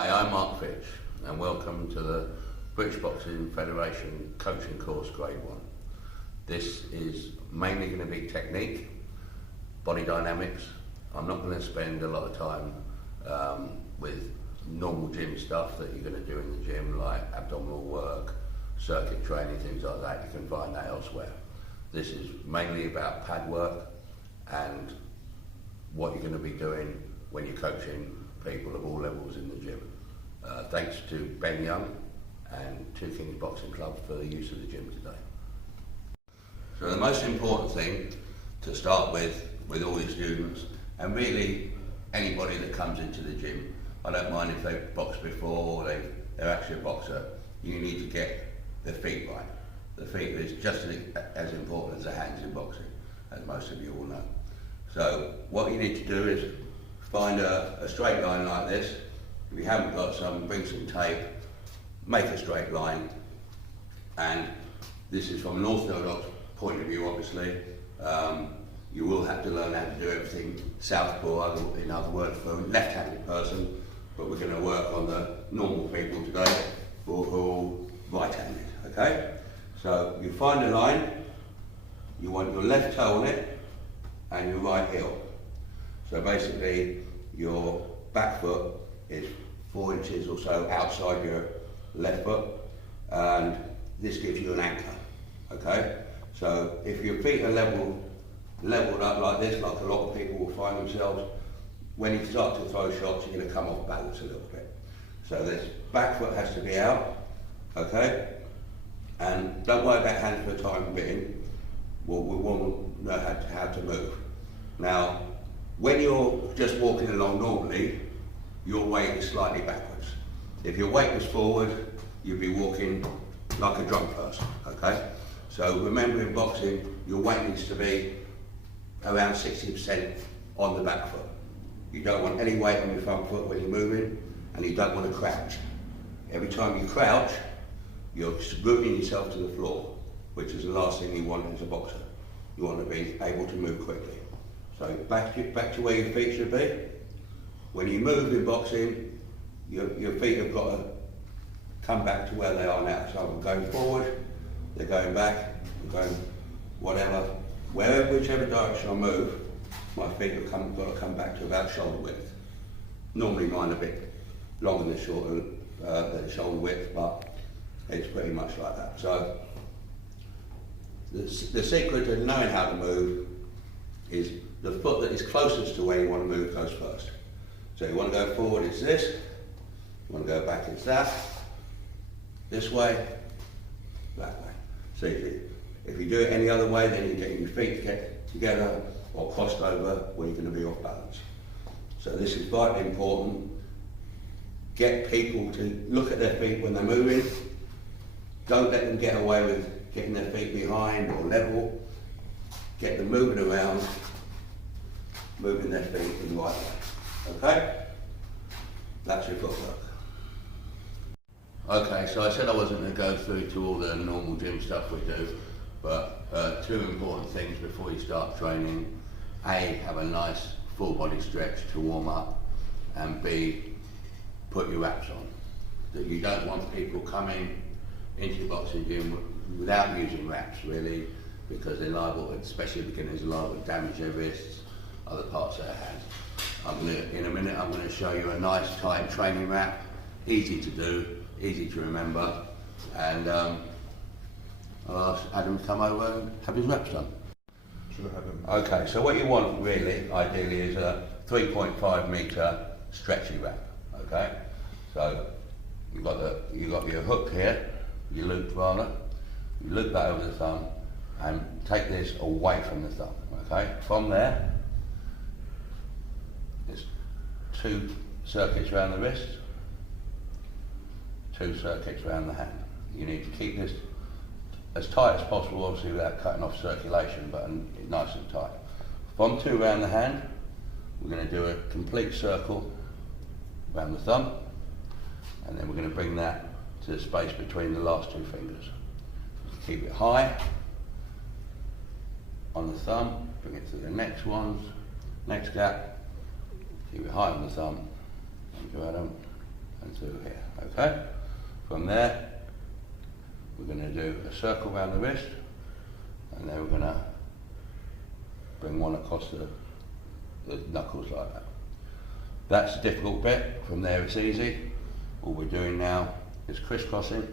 Hi, I'm Mark Fitch and welcome to the British Boxing Federation coaching course grade 1. This is mainly going to be technique, body dynamics. I'm not going to spend a lot of time with normal gym stuff that you're going to do in the gym, like abdominal work, circuit training, things like that. You can find that elsewhere. This is mainly about pad work and what you're going to be doing when you're coaching people of all levels in the gym. Thanks to Ben Young and Two Kings Boxing Club for the use of the gym today. So the most important thing to start with all your students, and really anybody that comes into the gym, I don't mind if they've boxed before or they're actually a boxer, you need to get the feet right. The feet is just as important as the hands in boxing, as most of you all know. So what you need to do is find a straight line like this. If you haven't got some, bring some tape, make a straight line, and this is from an orthodox point of view, obviously. You will have to learn how to do everything southpaw, in other words, for a left-handed person, but we're going to work on the normal people today who are all right-handed, okay? So you find a line, you want your left toe on it, and your right heel. So basically, your back foot is 4 inches or so outside your left foot, and this gives you an anchor, okay? So if your feet are leveled up like this, like a lot of people will find themselves, when you start to throw shots, you're going to come off balance a little bit. So this back foot has to be out, okay? And don't worry about hands for the time being. We want to know how to move. Now, when you're just walking along normally, your weight is slightly backwards. If your weight was forward, you'd be walking like a drunk person, okay? So remember, in boxing, your weight needs to be around 60% on the back foot. You don't want any weight on your front foot when you're moving, and you don't want to crouch. Every time you crouch, you're rooting yourself to the floor, which is the last thing you want as a boxer. You want to be able to move quickly. So back to where your feet should be. When you move in boxing, your feet have got to come back to where they are now. So I'm going forward, they're going back, I'm going whatever, whichever direction I move, my feet have got to come back to about shoulder width. Normally mine a bit longer than shoulder width, but it's pretty much like that. So the secret to knowing how to move is the foot that is closest to where you want to move goes first. So you want to go forward, it's this. You want to go back, it's that. This way, that way. So if you do it any other way, then you're getting your feet to get together or crossed over where you're going to be off balance. So this is vitally important. Get people to look at their feet when they're moving. Don't let them get away with getting their feet behind or level. Get them moving around, moving their feet in the right way. Okay? That's your footwork. Okay, so I said I wasn't going to go through to all the normal gym stuff we do, but two important things before you start training. A, have a nice full body stretch to warm up, and B, put your wraps on. That you don't want people coming into your boxing gym without using wraps, really, because they're liable, especially beginners, are liable to damage their wrists, other parts of their hands. In a minute, I'm going to show you a nice tight training wrap, easy to do, easy to remember, and I'll ask Adam to come over and have his wraps done. Okay, so what you want really, ideally, is a 3.5 metre stretchy wrap. Okay, so you've got your hook here, your loop rather. You loop that over the thumb and take this away from the thumb. Okay, from there, there's 2 circuits around the wrist, 2 circuits around the hand. You need to keep this as tight as possible, obviously without cutting off circulation, but nice and tight. From 2 around the hand, we're going to do a complete circle around the thumb, and then we're going to bring that to the space between the last 2 fingers. Keep it high on the thumb, bring it to the next next gap, keep it high on the thumb, thank you Adam, and to here, okay? From there, we're going to do a circle around the wrist, and then we're going to bring one across the knuckles like that. That's the difficult bit. From there it's easy. All we're doing now is crisscrossing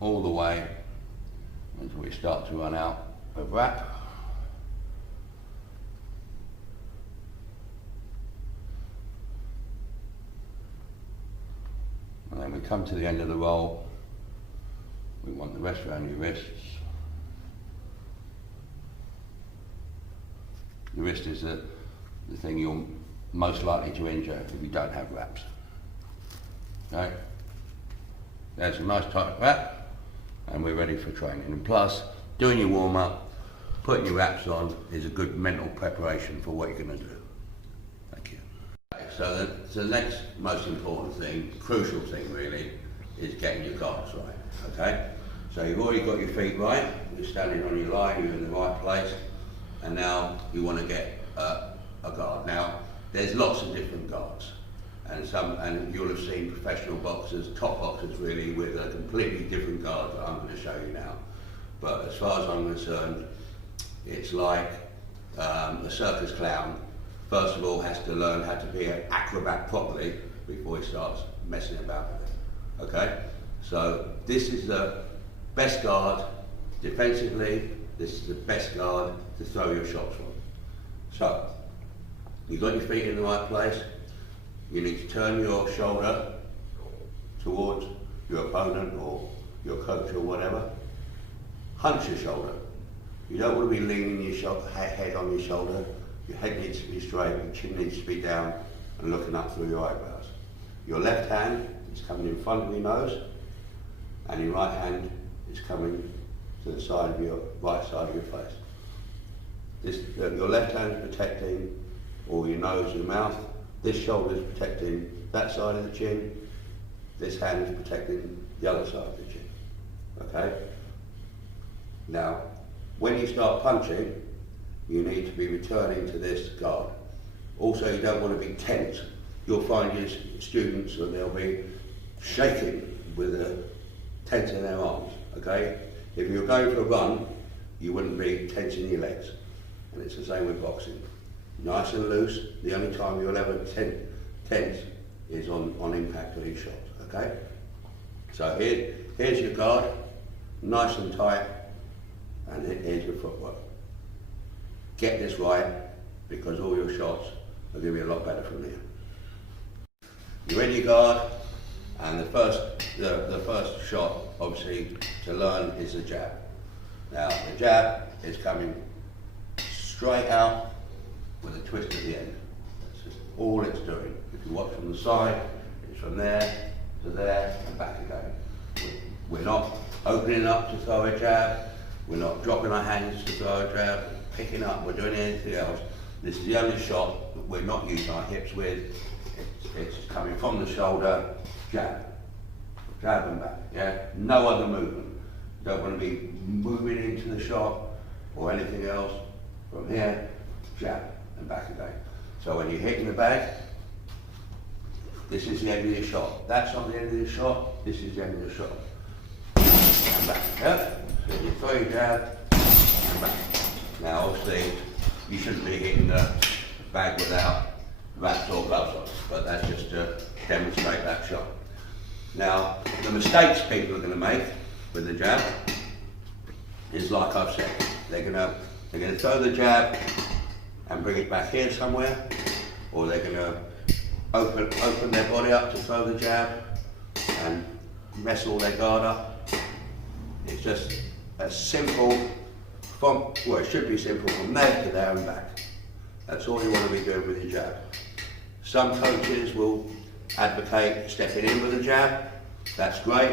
all the way until we start to run out of wrap. And then we come to the end of the roll. We want the rest around your wrists. The wrist is the thing you're most likely to injure if you don't have wraps. Okay? There's a nice tight wrap, and we're ready for training. And plus, doing your warm-up, putting your wraps on is a good mental preparation for what you're going to do. Thank you. So the next most important thing, crucial thing really, is getting your guards right, okay? So you've already got your feet right, you're standing on your line, you're in the right place, and now you want to get a guard. Now, there's lots of different guards, and you'll have seen professional boxers, top boxers really, with a completely different guard that I'm going to show you now. But as far as I'm concerned, it's like a circus clown. First of all, has to learn how to be an acrobat properly before he starts messing about with it. Okay? So this is the best guard defensively. This is the best guard to throw your shots from. So you've got your feet in the right place. You need to turn your shoulder towards your opponent or your coach or whatever. Hunch your shoulder. You don't want to be leaning your head on your shoulder. Your head needs to be straight, your chin needs to be down and looking up through your eyebrows. Your left hand is coming in front of your nose, and your right hand is coming to the side of your right side of your face. Your left hand is protecting all your nose and mouth. This shoulder is protecting that side of the chin. This hand is protecting the other side of the chin. Okay? Now, when you start punching, you need to be returning to this guard. Also, you don't want to be tense. You'll find your students that they'll be shaking with a tense in their arms, okay? If you're going for a run, you wouldn't be tensing your legs. And it's the same with boxing. Nice and loose. The only time you'll ever tense is on impact of each shot, okay? So here's your guard, nice and tight, and here's your footwork. Get this right, because all your shots are going to be a lot better from here. You're in your guard, and the first shot, obviously, to learn is the jab. Now, the jab is coming straight out with a twist at the end. That's just all it's doing. If you watch from the side, it's from there to there and back again. We're not opening up to throw a jab. We're not dropping our hands to throw a jab. Picking up, we're doing anything else. This is the only shot that we're not using our hips with. It's coming from the shoulder, jab and back, yeah? No other movement. You don't want to be moving into the shot or anything else. From here, jab and back again. So when you're hitting the bag, this is the end of your shot. That's not the end of the shot, this is the end of the shot. And back, yeah? So you throw your jab and back. Now obviously, you shouldn't be hitting the bag without wraps or gloves on, but that's just to demonstrate that shot. Now, the mistakes people are going to make with the jab is like I've said. They're going to throw the jab and bring it back here somewhere, or they're going to open their body up to throw the jab and mess all their guard up. It's just a simple, well, it should be simple from there to there and back. That's all you want to be doing with your jab. Some coaches will advocate stepping in with a jab. That's great.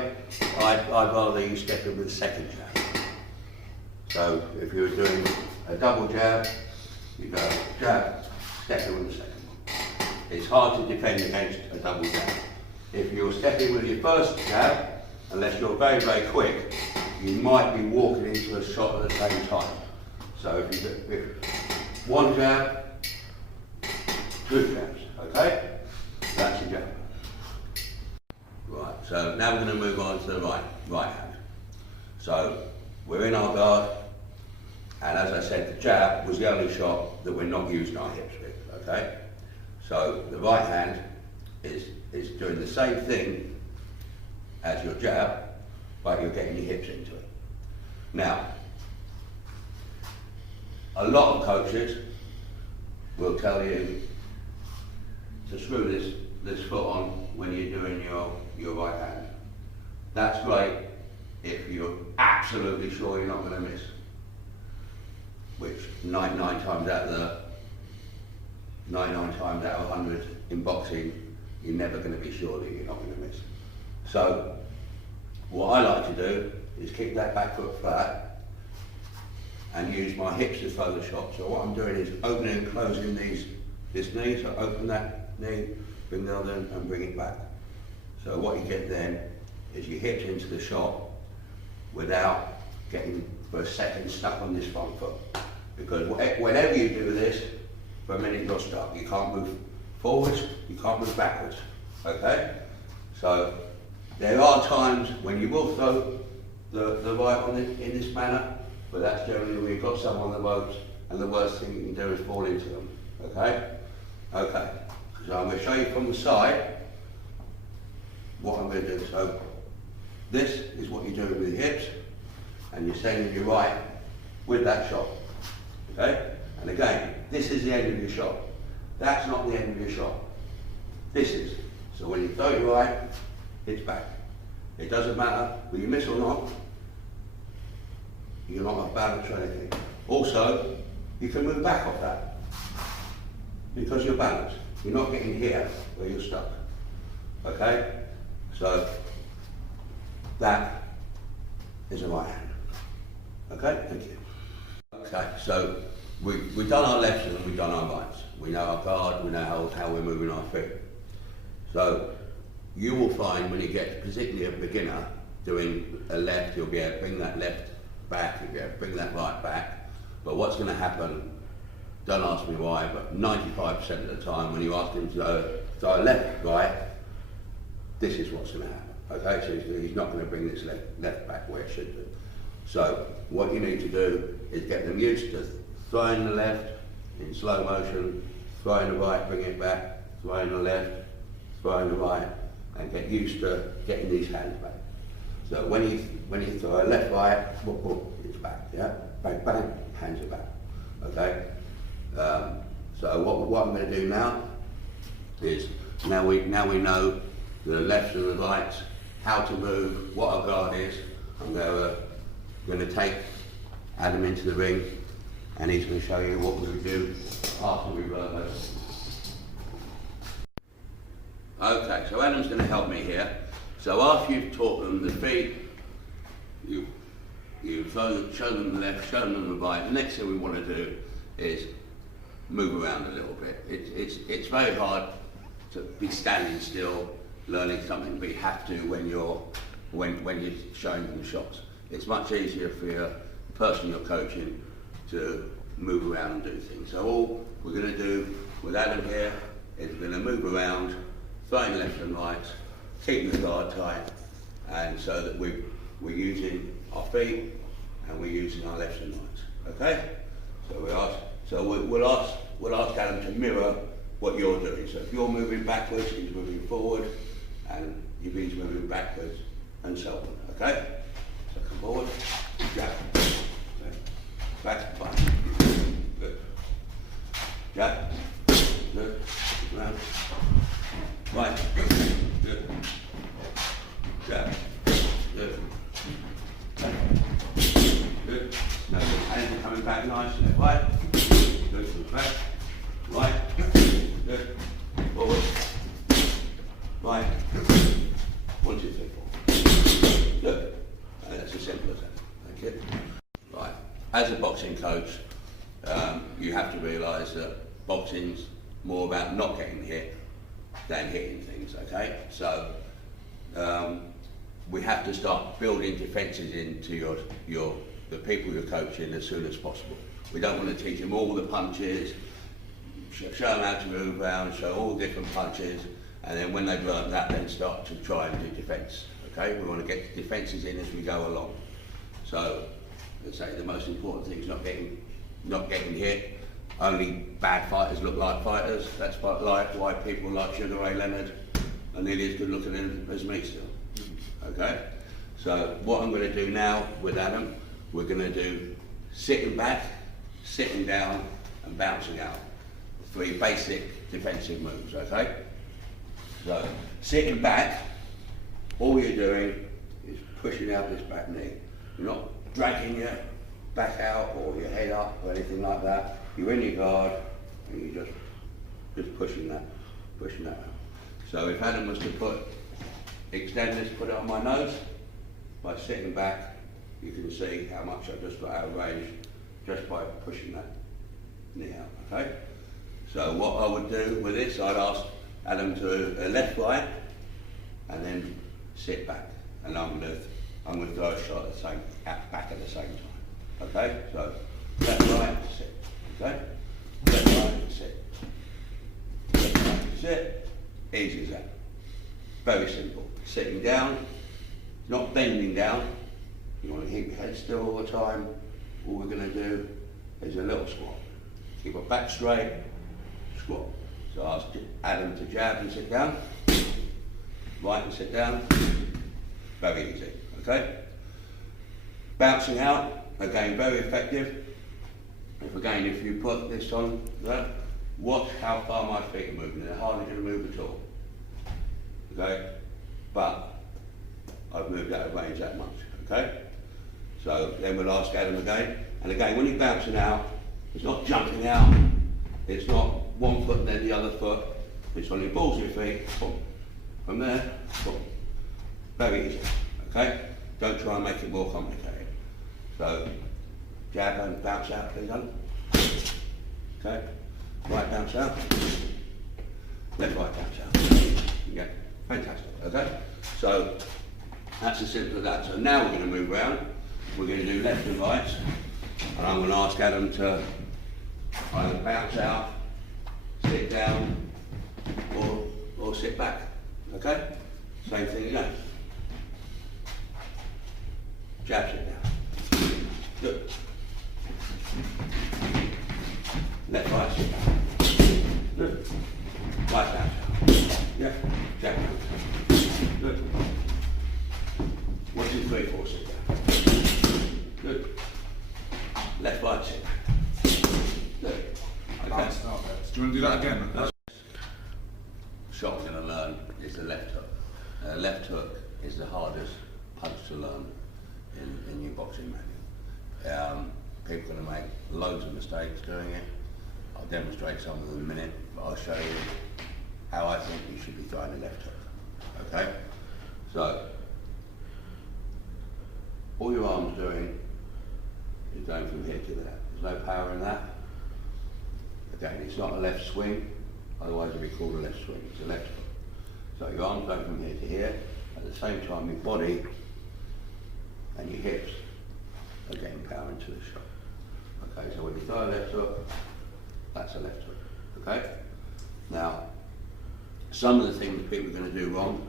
I'd rather you step in with a second jab. So if you're doing a double jab, you go jab, step in with the second one. It's hard to defend against a double jab. If you're stepping with your first jab, unless you're very, very quick, you might be walking into a shot at the same time. So if one jab, two jabs, okay? So now we're going to move on to the right hand. So we're in our guard, and as I said, the jab was the only shot that we're not using our hips with, okay? So the right hand is doing the same thing as your jab, but you're getting your hips into it. Now, a lot of coaches will tell you to screw this foot on when you're doing your right hand. That's great if you're absolutely sure you're not going to miss, which 99 times out of 100 in boxing, you're never going to be sure that you're not going to miss. So what I like to do is keep that back foot flat and use my hips to throw the shot. So what I'm doing is opening and closing this knee. So open that knee, bring the other and bring it back. So what you get then is your hips into the shot without getting for a second stuck on this front foot. Because whenever you do this, for a minute you're stuck. You can't move forwards, you can't move backwards, okay? So there are times when you will throw the right on in this manner, but that's generally when you've got someone on the ropes, and the worst thing you can do is fall into them, okay? Okay, so I'm going to show you from the side what I'm going to do. So this is what you're doing with your hips, and you're sending your right with that shot, okay? And again, this is the end of your shot. That's not the end of your shot. This is. So when you throw your right, it's back. It doesn't matter whether you miss or not. You're not off balance or anything. Also, you can move back off that because you're balanced. You're not getting here where you're stuck. Okay? So that is a right hand. Okay? Thank you. Okay, so we've done our lefts and we've done our rights. We know our guard, we know how we're moving our feet. So you will find when you get, particularly a beginner, doing a left, you'll be able to bring that left back, you'll be able to bring that right back. But what's going to happen, don't ask me why, but 95% of the time when you ask him to throw a left, right, this is what's going to happen. Okay, so he's not going to bring this left back where it should do. So what you need to do is get them used to throwing the left in slow motion, throwing the right, bring it back, throwing the left, throwing the right, and get used to getting these hands back. So when you throw a left, right, whoop, whoop, it's back, yeah? Bang, bang, hands are back, okay? So what I'm going to do now is, now we know the lefts and the rights, how to move, what our guard is. I'm going to take Adam into the ring, and he's going to show you what we would do after we run over. Okay, so Adam's going to help me here. So after you've taught them the feet, you show them the left, show them the right. The next thing we want to do is move around a little bit. It's very hard to be standing still, learning something, but you have to when you're showing them the shots. It's much easier for the person you're coaching to move around and do things. So all we're going to do with Adam here is we're going to move around, throwing left and right, keeping the guard tight, and so that we're using our feet and we're using our lefts and rights. Okay? So we'll ask Adam to mirror what you're doing. So if you're moving backwards, he's moving forward, and if he's moving backwards, and so on. Okay? So come forward, jab, okay. Back, fine, good. Jab, good, round, right, good. Jab, good. Good. Now the hands are coming back nice, left, right, good, from the back, right, good, forward, right, 1, 2, 3, 4. Good. And that's as simple as that. Thank you. Right. As a boxing coach, you have to realise that boxing's more about not getting hit than hitting things, okay? So we have to start building defences into the people you're coaching as soon as possible. We don't want to teach them all the punches, show them how to move around, show all different punches, And then when they've learnt that, then start to try and do defence. Okay, we want to get the defences in as we go along. So, let's say the most important thing is not getting hit. Only bad fighters look like fighters. That's why people like Sugar Ray Leonard are nearly as good looking as me still. Okay, so what I'm going to do now with Adam, we're going to do sitting back, sitting down, and bouncing out. 3 basic defensive moves. Okay. So sitting back, all you're doing is pushing out this back knee. You're not dragging your back out or your head up or anything like that. You're in your guard and you're just pushing that out. So if Adam was to extend this, put it on my nose, by sitting back, you can see how much I've just got out of range just by pushing that knee out, okay? So what I would do with this, I'd ask Adam to left right and then sit back. And I'm going to throw a shot back at the same time. Okay? So left right, sit. Okay? Left right, sit. Left right, sit. Easy as that. Very simple. Sitting down, not bending down. You want to keep your head still all the time. All we're going to do is a little squat. Keep our back straight, squat. So ask Adam to jab and sit down. Right and sit down. Very easy. Okay? Bouncing out, again, very effective. If you put this on, watch how far my feet are moving. They're hardly going to move at all. Okay? But I've moved out of range that much. Okay? So then we'll ask Adam again. And again, when you're bouncing out, it's not jumping out. It's not one foot and then the other foot. It's on your balls of your feet. Boom. From there, boom. Very easy. Okay? Don't try and make it more complicated. So, jab and bounce out, please, Adam. Okay? Right bounce out. Left, right bounce out. Yeah, fantastic. Okay? So, that's as simple as that. So now we're going to move around. We're going to do left and right. And I'm going to ask Adam to either bounce out, sit down, or sit back. Okay? Same thing again. Jab, sit down. Good. Left, right, sit down. Good. Right, bounce out. Yeah. Jab, bounce. Good. 1, 2, 3, 4, sit down. Good. Left, right, sit back. Good. Okay. Do you want to do that again? Shot we're going to learn is the left hook. Left hook is the hardest punch to learn in your boxing manual. People are going to make loads of mistakes doing it. I'll demonstrate some of them in a minute, but I'll show you how I think you should be throwing a left hook. Okay? So, all your arm's doing is going from here to there. There's no power in that. Again, it's not a left swing, otherwise it'd be called a left swing. It's a left hook. So your arms go from here to here. At the same time, your body and your hips are getting power into the shot. Okay, so when you throw a left hook, that's a left hook. Okay? Now, some of the things people are going to do wrong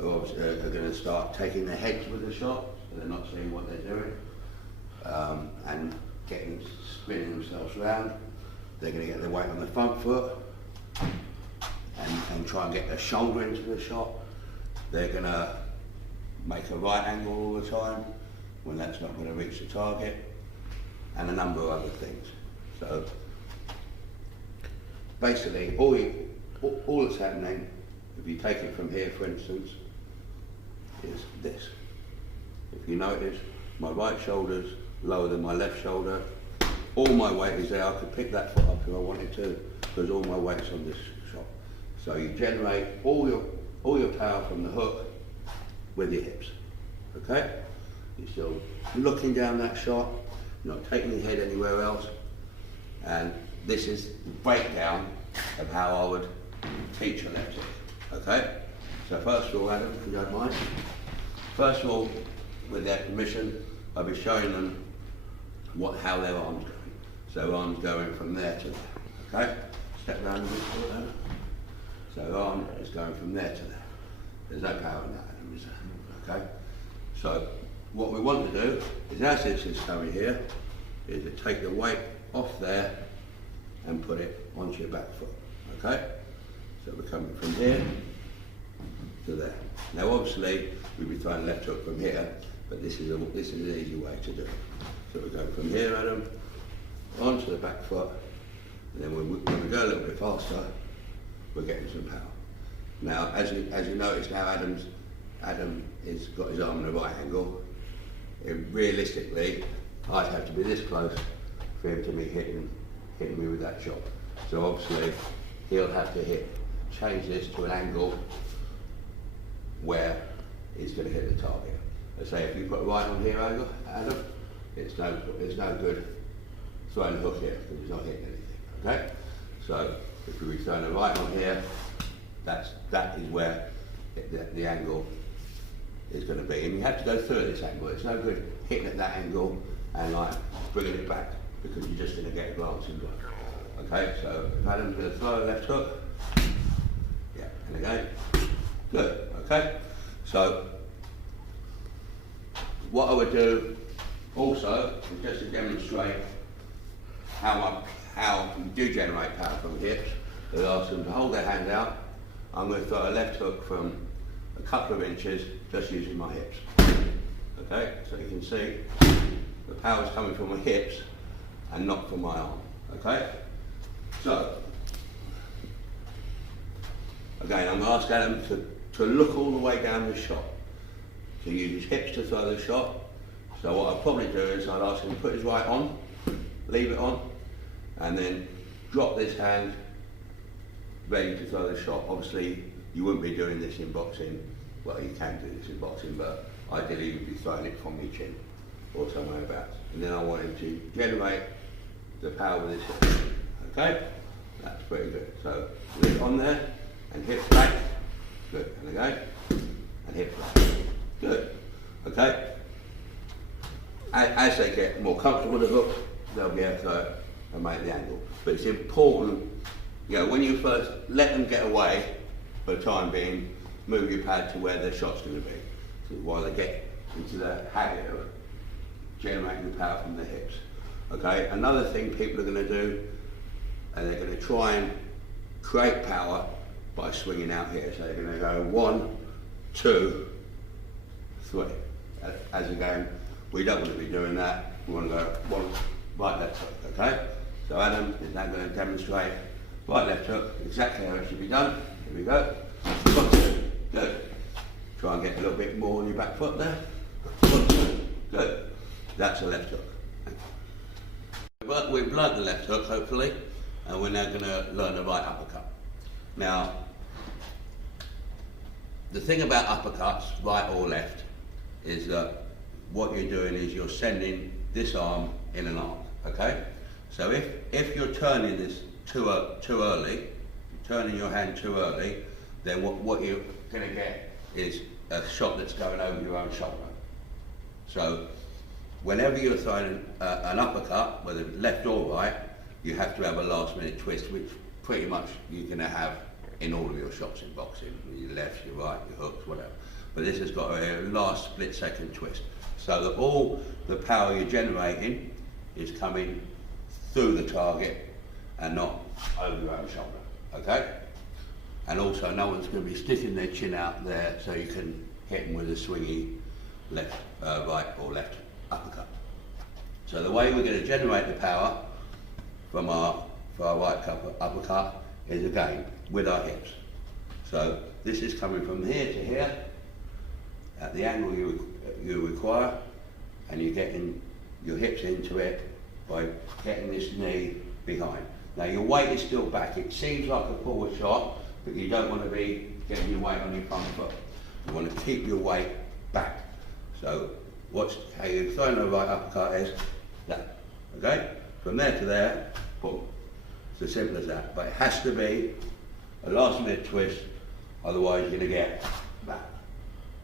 are going to start taking their heads with the shot, so they're not seeing what they're doing, and spinning themselves around. They're going to get their weight on the front foot and try and get their shoulder into the shot. They're going to make a right angle all the time when that's not going to reach the target, and a number of other things. So basically, all that's happening, if you take it from here, for instance, is this. If you notice, my right shoulder's lower than my left shoulder. All my weight is there. I could pick that foot up if I wanted to, because all my weight's on this shot. So you generate all your power from the hook with your hips. Okay? You're still looking down that shot. You're not taking your head anywhere else. And this is the breakdown of how I would teach a left hook. Okay? So first of all, Adam, if you don't mind. First of all, with their permission, I'll be showing them how their arms going. So arms going from there to there. Okay? Step down a bit. So arm is going from there to there. There's no power in that, is there? Okay? So what we want to do is, as this is coming here, is to take the weight off there and put it onto your back foot. Okay? So we're coming from here to there. Now obviously we'd be throwing left hook from here, but this is an easy way to do it. So we go from here, Adam, onto the back foot, and then when we go a little bit faster, we're getting some power. Now, as you notice now, Adam has got his arm in the right angle. Realistically, I'd have to be this close for him to be hitting me with that shot. So obviously, he'll have to change this to an angle where he's going to hit the target. Let's say if you put right on here, Adam, it's no good throwing the hook here because he's not hitting anything. Okay? So if we turn it right on here, that is where the angle is going to be. And you have to go through this angle. It's no good hitting at that angle and like bringing it back because you're just going to get a glancing blow. Okay, so Adam's going to throw a left hook. Yeah, and again. Good, okay? So what I would do also is just to demonstrate how you do generate power from hips. I'd ask them to hold their hand out. I'm going to throw a left hook from a couple of inches just using my hips. Okay, so you can see the power is coming from my hips and not from my arm. Okay, so again, I'm going to ask Adam to look all the way down the shot. To use his hips to throw the shot. So what I'll probably do is I'll ask him to put his right on, leave it on, and then drop this hand ready to throw the shot. Obviously, you wouldn't be doing this in boxing. Well, you can do this in boxing, but ideally you'd be throwing it from your chin or somewhere about. And then I want him to generate the power with his hips. Okay? That's pretty good. So, leave it on there, and hips back. Good. And again, and hips back. Good. Okay? As they get more comfortable with the hook, they'll be able to and make the angle. But it's important, when you first let them get away, for the time being, move your pad to where the shot's going to be. So while they get into the habit of generating the power from their hips. Okay, another thing people are going to do, and they're going to try and create power by swinging out here. So they're going to go 1, 2, 3. As again, we don't want to be doing that. We want to go 1, right, left hook, okay? So Adam is now going to demonstrate right, left hook, exactly how it should be done. Here we go. 1, 2, good. Try and get a little bit more on your back foot there. 1, 2, good. That's a left hook. But we've learnt the left hook, hopefully, and we're now going to learn the right uppercut. Now, the thing about uppercuts, right or left, is that what you're doing is you're sending this arm in an arc, okay? So if you're turning this too early, turning your hand too early, then what you're going to get is a shot that's going over your own shoulder. So whenever you're throwing an uppercut, whether left or right, you have to have a last minute twist, which pretty much you're going to have in all of your shots in boxing, your left, your right, your hooks, whatever. But this has got a last split second twist. So that all the power you're generating is coming through the target and not over your own shoulder, okay? And also no one's going to be sticking their chin out there so you can hit them with a swingy left, right or left uppercut. So the way we're going to generate the power for our right uppercut is again with our hips. So this is coming from here to here at the angle you require, and you're getting your hips into it by getting this knee behind. Now your weight is still back. It seems like a forward shot, but you don't want to be getting your weight on your front foot. You want to keep your weight back. So how you're throwing the right uppercut is that, okay? From there to there, boom. It's as simple as that. But it has to be a last minute twist, otherwise you're going to get back,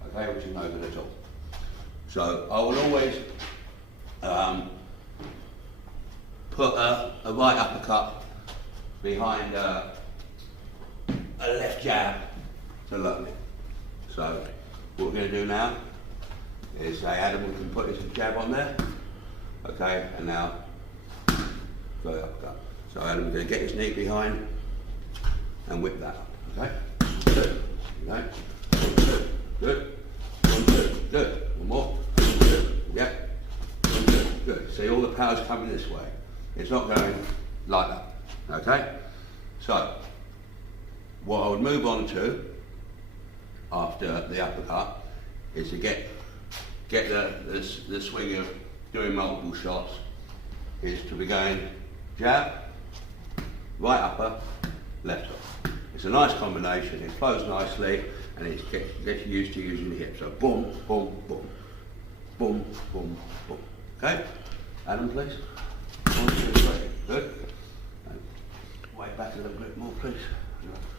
okay, which is no good at all. So I will always put a right uppercut behind a left jab to learn it. So what we're going to do now is say Adam can put his jab on there, okay, and now go uppercut. So Adam's going to get his knee behind and whip that up, okay? Good, okay? Good, good, good, good. One more, good, yep, good, good. See, all the power's coming this way. It's not going like that, okay? So, what I would move on to after the uppercut is to get the swing of doing multiple shots, is to be going jab, right upper, left hook. It's a nice combination, it flows nicely, and it gets used to using the hips. So boom, boom, boom, boom, boom, boom. Okay? Adam, please. 1, 2, 3. Good. And way back a little bit more, please.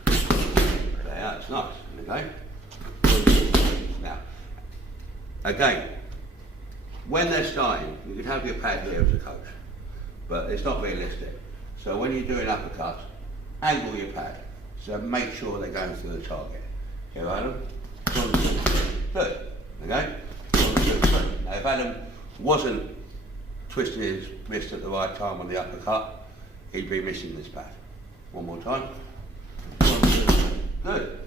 There, that's nice. Okay? Now, again, when they're starting, you can have your pad here as a coach, but it's not realistic. So when you're doing uppercuts, angle your pad. So make sure they're going through the target. Here, Adam. 1, 2, 3. Good. Okay? 1, 2, 3. Now, if Adam wasn't twisting his wrist at the right time on the uppercut, he'd be missing this pad. One more time. 1, 2, 3. Good.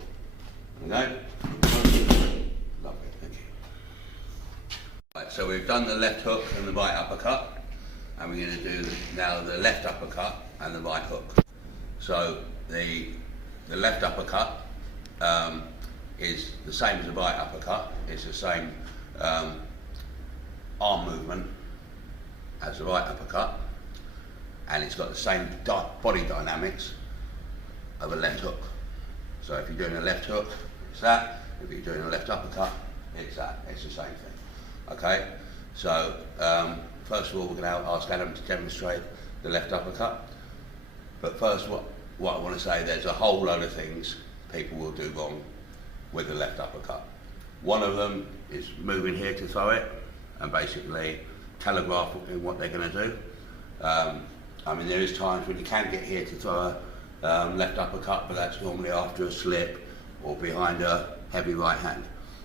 Okay? 1, 2, 3. Lovely. Thank you. Right, so we've done the left hook and the right uppercut, and we're going to do now the left uppercut and the right hook. So the left uppercut is the same as the right uppercut. It's the same arm movement as the right uppercut, and it's got the same body dynamics of a left hook. So if you're doing a left hook, it's that. If you're doing a left uppercut, it's that. It's the same thing. Okay? So first of all, we're going to ask Adam to demonstrate the left uppercut. But first, what I want to say, there's a whole load of things people will do wrong with the left uppercut. One of them is moving here to throw it and basically telegraphing what they're going to do. I mean, there is times when you can get here to throw a left uppercut, but that's normally after a slip or behind a heavy right hand.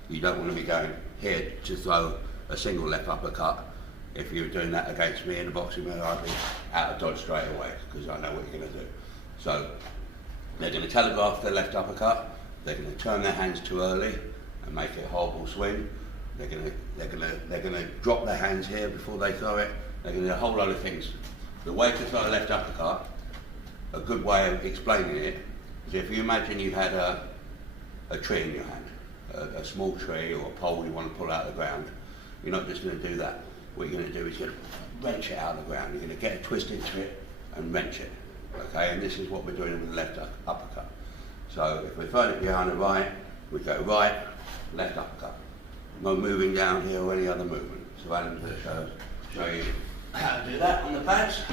You don't want to be going here to throw a single left uppercut. If you were doing that against me in a boxing match, I'd be out of dodge straight away, because I know what you're going to do. So they're going to telegraph their left uppercut. They're going to turn their hands too early and make it a horrible swing. They're going to drop their hands here before they throw it. They're going to do a whole load of things. The way to throw a left uppercut, a good way of explaining it, is if you imagine you had a tree in your hand, a small tree or a pole you want to pull out of the ground. You're not just going to do that. What you're going to do is you're going to wrench it out of the ground. You're going to get a twist into it and wrench it. Okay, and this is what we're doing with the left uppercut. So if we're throwing it behind the right, we go right, left uppercut. No moving down here or any other movement. So Adam's going to show you how to do that on the pads.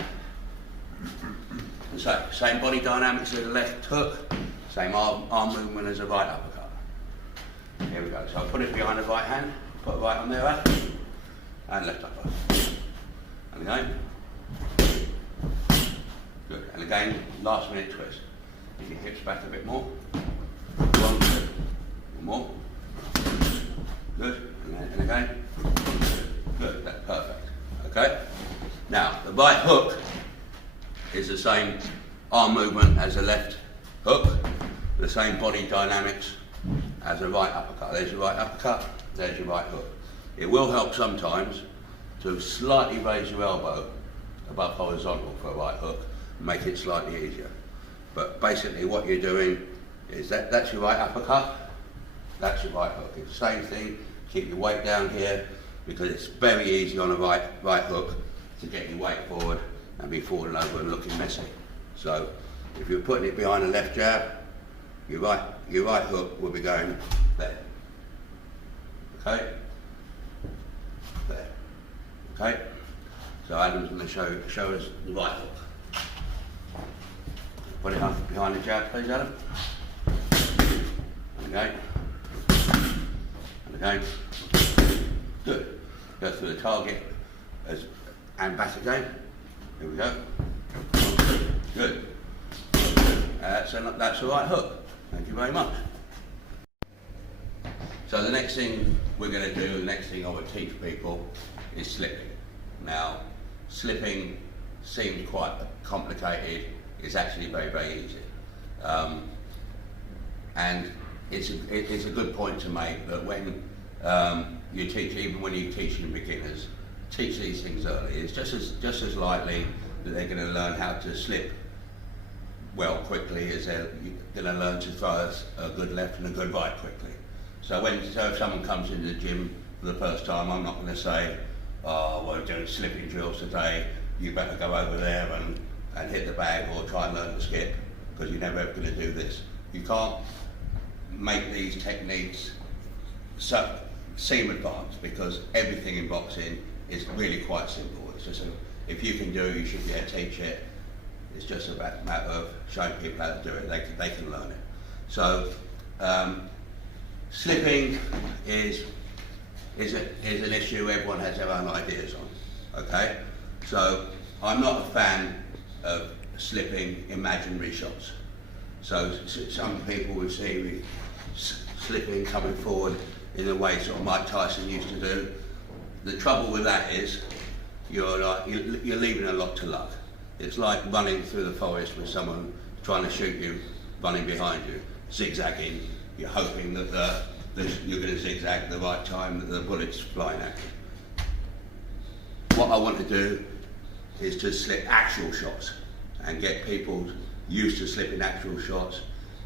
And so, same body dynamics as the left hook, same arm movement as the right uppercut. Here we go. So I'll put it behind the right hand, put it right on there, right? And left upper. And again. Good. And again, last minute twist. Get your hips back a bit more. 1, 2. One more. Good. And again. Good. That's perfect. Okay? Now, the right hook is the same arm movement as the left hook, the same body dynamics as the right uppercut. There's your right uppercut, there's your right hook. It will help sometimes to slightly raise your elbow above horizontal for a right hook, make it slightly easier. But basically what you're doing is that's your right uppercut, that's your right hook. It's the same thing, keep your weight down here, because it's very easy on a right hook to get your weight forward and be falling over and looking messy. So if you're putting it behind the left jab, your right hook will be going there. Okay? There. Okay? So Adam's going to show us the right hook. Put it up behind the jab, please, Adam. And again. And again. Good. Go through the target and back again. Here we go. Good. That's the right hook. Thank you very much. So the next thing we're going to do, the next thing I would teach people is slipping. Now, slipping seems quite complicated. It's actually very, very easy. And it's a good point to make that when you teach, even when you're teaching beginners, teach these things early. It's just as likely that they're going to learn how to slip well quickly as they're going to learn to throw a good left and a good right quickly. So if someone comes into the gym for the first time, I'm not going to say, oh, we're doing slipping drills today, you better go over there and hit the bag or try and learn to skip, because you're never ever going to do this. You can't make these techniques seem advanced, because everything in boxing is really quite simple. It's just if you can do it, you should be able to teach it. It's just a matter of showing people how to do it. They can learn it. So slipping is an issue everyone has their own ideas on. Okay, so I'm not a fan of slipping imaginary shots. So some people would see me slipping, coming forward in the way sort of Mike Tyson used to do. The trouble with that is you're leaving a lot to luck. It's like running through the forest with someone trying to shoot you, running behind you, zigzagging. You're hoping that you're going to zigzag at the right time, that the bullet's flying at you. What I want to do is to slip actual shots and get people used to slipping actual shots,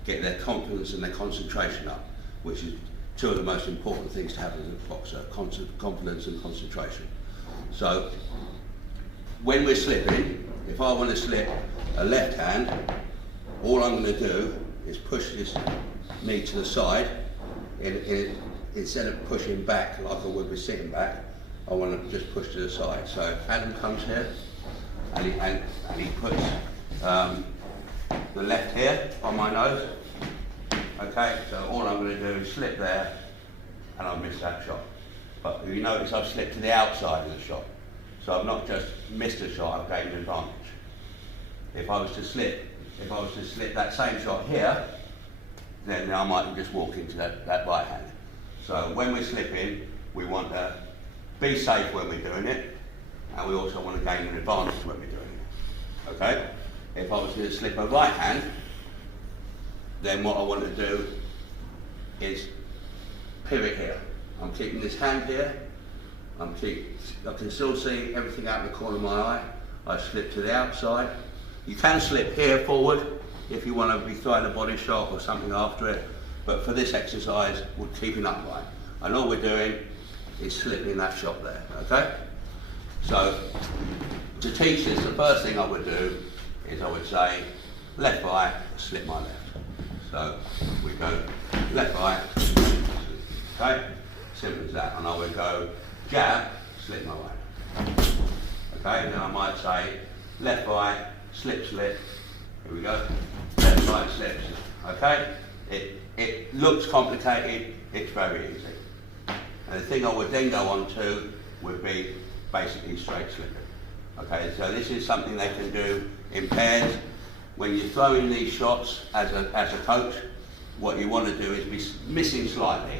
get their confidence and their concentration up, which is two of the most important things to have as a boxer, confidence and concentration. So when we're slipping, if I want to slip a left hand, all I'm going to do is push this knee to the side. Instead of pushing back like I would be sitting back, I want to just push to the side. So if Adam comes here and he puts the left here on my nose, okay, so all I'm going to do is slip there and I'll miss that shot. But you notice I've slipped to the outside of the shot. So I've not just missed a shot, I've gained an advantage. If I was to slip that same shot here, then I might just walk into that right hand. So when we're slipping, we want to be safe when we're doing it, and we also want to gain an advantage when we're doing it. Okay? If I was to slip a right hand, then what I want to do is pivot here. I'm keeping this hand here. I can still see everything out of the corner of my eye. I slip to the outside. You can slip here forward if you want to be throwing a body shot or something after it, but for this exercise, we're keeping upright. And all we're doing is slipping that shot there, okay? So, to teach this, the first thing I would do is I would say, left, right, slip my left. So, we go left, right, okay? Simple as that. And I would go jab, slip my right. Okay, then I might say left, right, slip, slip. Here we go. Left, right, slips. Okay? It looks complicated, it's very easy. And the thing I would then go on to would be basically straight slipping. Okay, so this is something they can do in pairs. When you're throwing these shots as a coach, what you want to do is be missing slightly,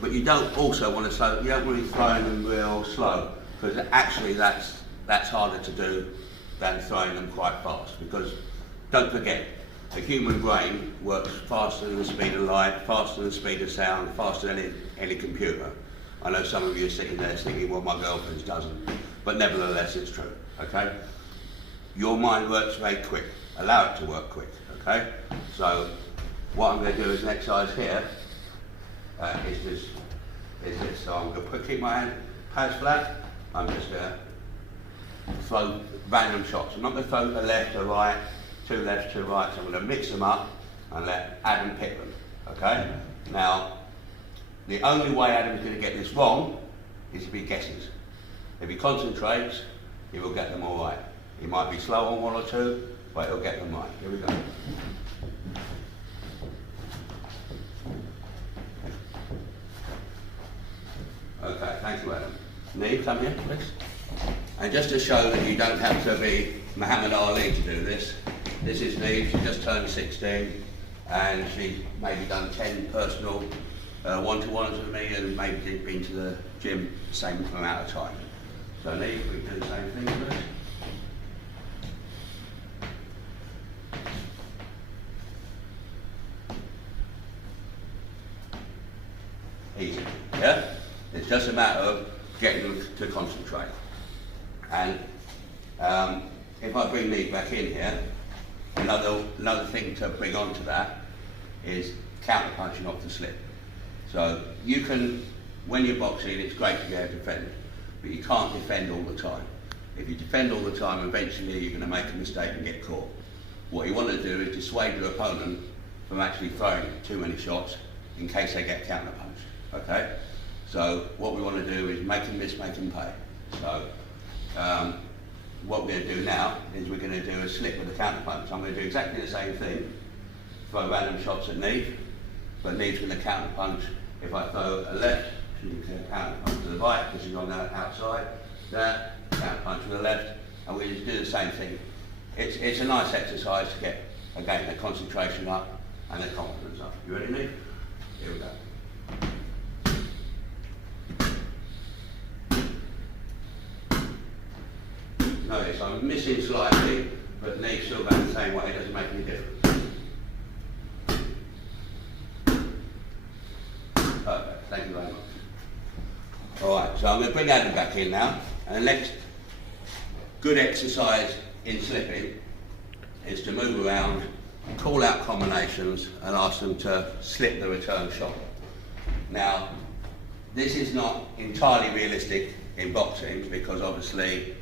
but you don't also want to slow. You don't want to be throwing them real slow, because actually that's harder to do than throwing them quite fast. Because don't forget, the human brain works faster than the speed of light, faster than the speed of sound, faster than any computer. I know some of you are sitting there thinking, well, my girlfriend doesn't, but nevertheless it's true, okay? Your mind works very quick. Allow it to work quick, okay? So what I'm going to do as an exercise here is this. So I'm going to keep my hands flat. I'm just going to throw random shots. I'm not going to throw a left, a right, two lefts, two rights. I'm going to mix them up and let Adam pick them, okay? Now, the only way Adam's going to get this wrong is if he guesses. If he concentrates, he will get them all right. He might be slow on one or two, but he'll get them right. Here we go. Okay, thank you, Adam. Neve, come here, please. And just to show that you don't have to be Muhammad Ali to do this, this is Neve, she just turned 16. and she's maybe done 10 personal one-to-ones with me, and maybe been to the gym the same amount of time. So Neve, we do the same thing with us. Easy, yeah? It's just a matter of getting them to concentrate. And if I bring Neve back in here, another thing to bring onto that is counter punching off the slip. So you can, when you're boxing, it's great to be able to defend, but you can't defend all the time. If you defend all the time, eventually you're going to make a mistake and get caught. What you want to do is dissuade your opponent from actually throwing too many shots in case they get counter punched. Okay? So what we want to do is make them miss, make them pay. So what we're going to do now is we're going to do a slip with a counter punch. So I'm going to do exactly the same thing. Throw random shots at Neve, but Neve's going to counter punch. If I throw a left, she's going to counter punch to the right because she's on the outside. There, counter punch to the left, and we just do the same thing. It's a nice exercise to get, again, the concentration up and the confidence up. You ready, Neve? Here we go. Notice I'm missing slightly, but Neve's still going the same way, it doesn't make any difference. Perfect, thank you very much. Alright, so I'm going to bring Adam back in now, and the next good exercise in slipping is to move around, call out combinations, and ask them to slip the return shot. Now, this is not entirely realistic in boxing, because obviously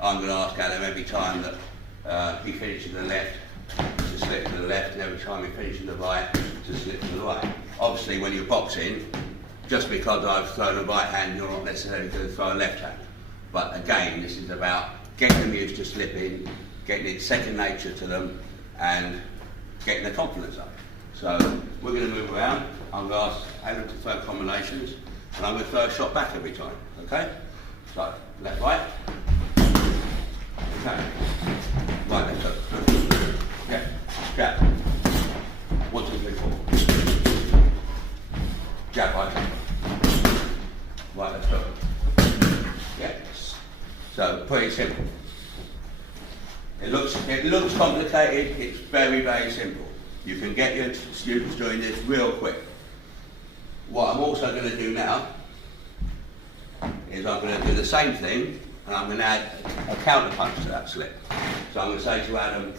I'm going to ask Adam every time that he finishes to the left to slip to the left, and every time he finishes to the right to slip to the right. Obviously, when you're boxing, just because I've thrown a right hand, you're not necessarily going to throw a left hand. But again, this is about getting them used to slipping, getting it second nature to them, and getting their confidence up. So we're going to move around. I'm going to ask Adam to throw combinations, and I'm going to throw a shot back every time. Okay? So left, right. Okay. Right, left, hook. Yeah. Jab. 1, 2, 3, 4. Jab, right, left. Right, left, hook. Yes. So pretty simple. It looks complicated. It's very, very simple. You can get your students doing this real quick. What I'm also going to do now is I'm going to do the same thing, and I'm going to add a counter punch to that slip. So I'm going to say to Adam,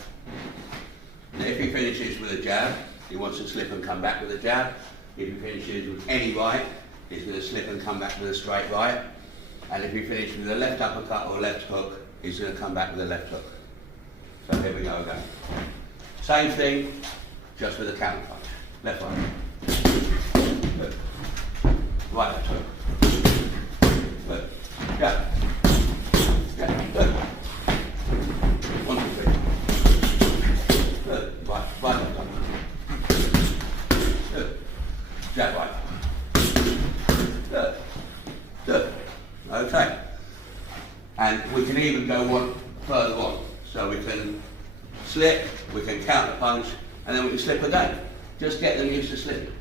if he finishes with a jab, he wants to slip and come back with a jab. If he finishes with any right, he's going to slip and come back with a straight right. And if he finishes with a left uppercut or left hook, he's going to come back with a left hook. So here we go again. Same thing, just with a counter punch. Left right. Good. Right left hook. Good. Jab. Jab. Good. 1, 2, 3. Good. Right. Right left hook. Good. Jab right. Good. Good. Okay. And we can even go one further on. So we can slip, we can counter punch, and then we can slip again. Just get them used to slipping.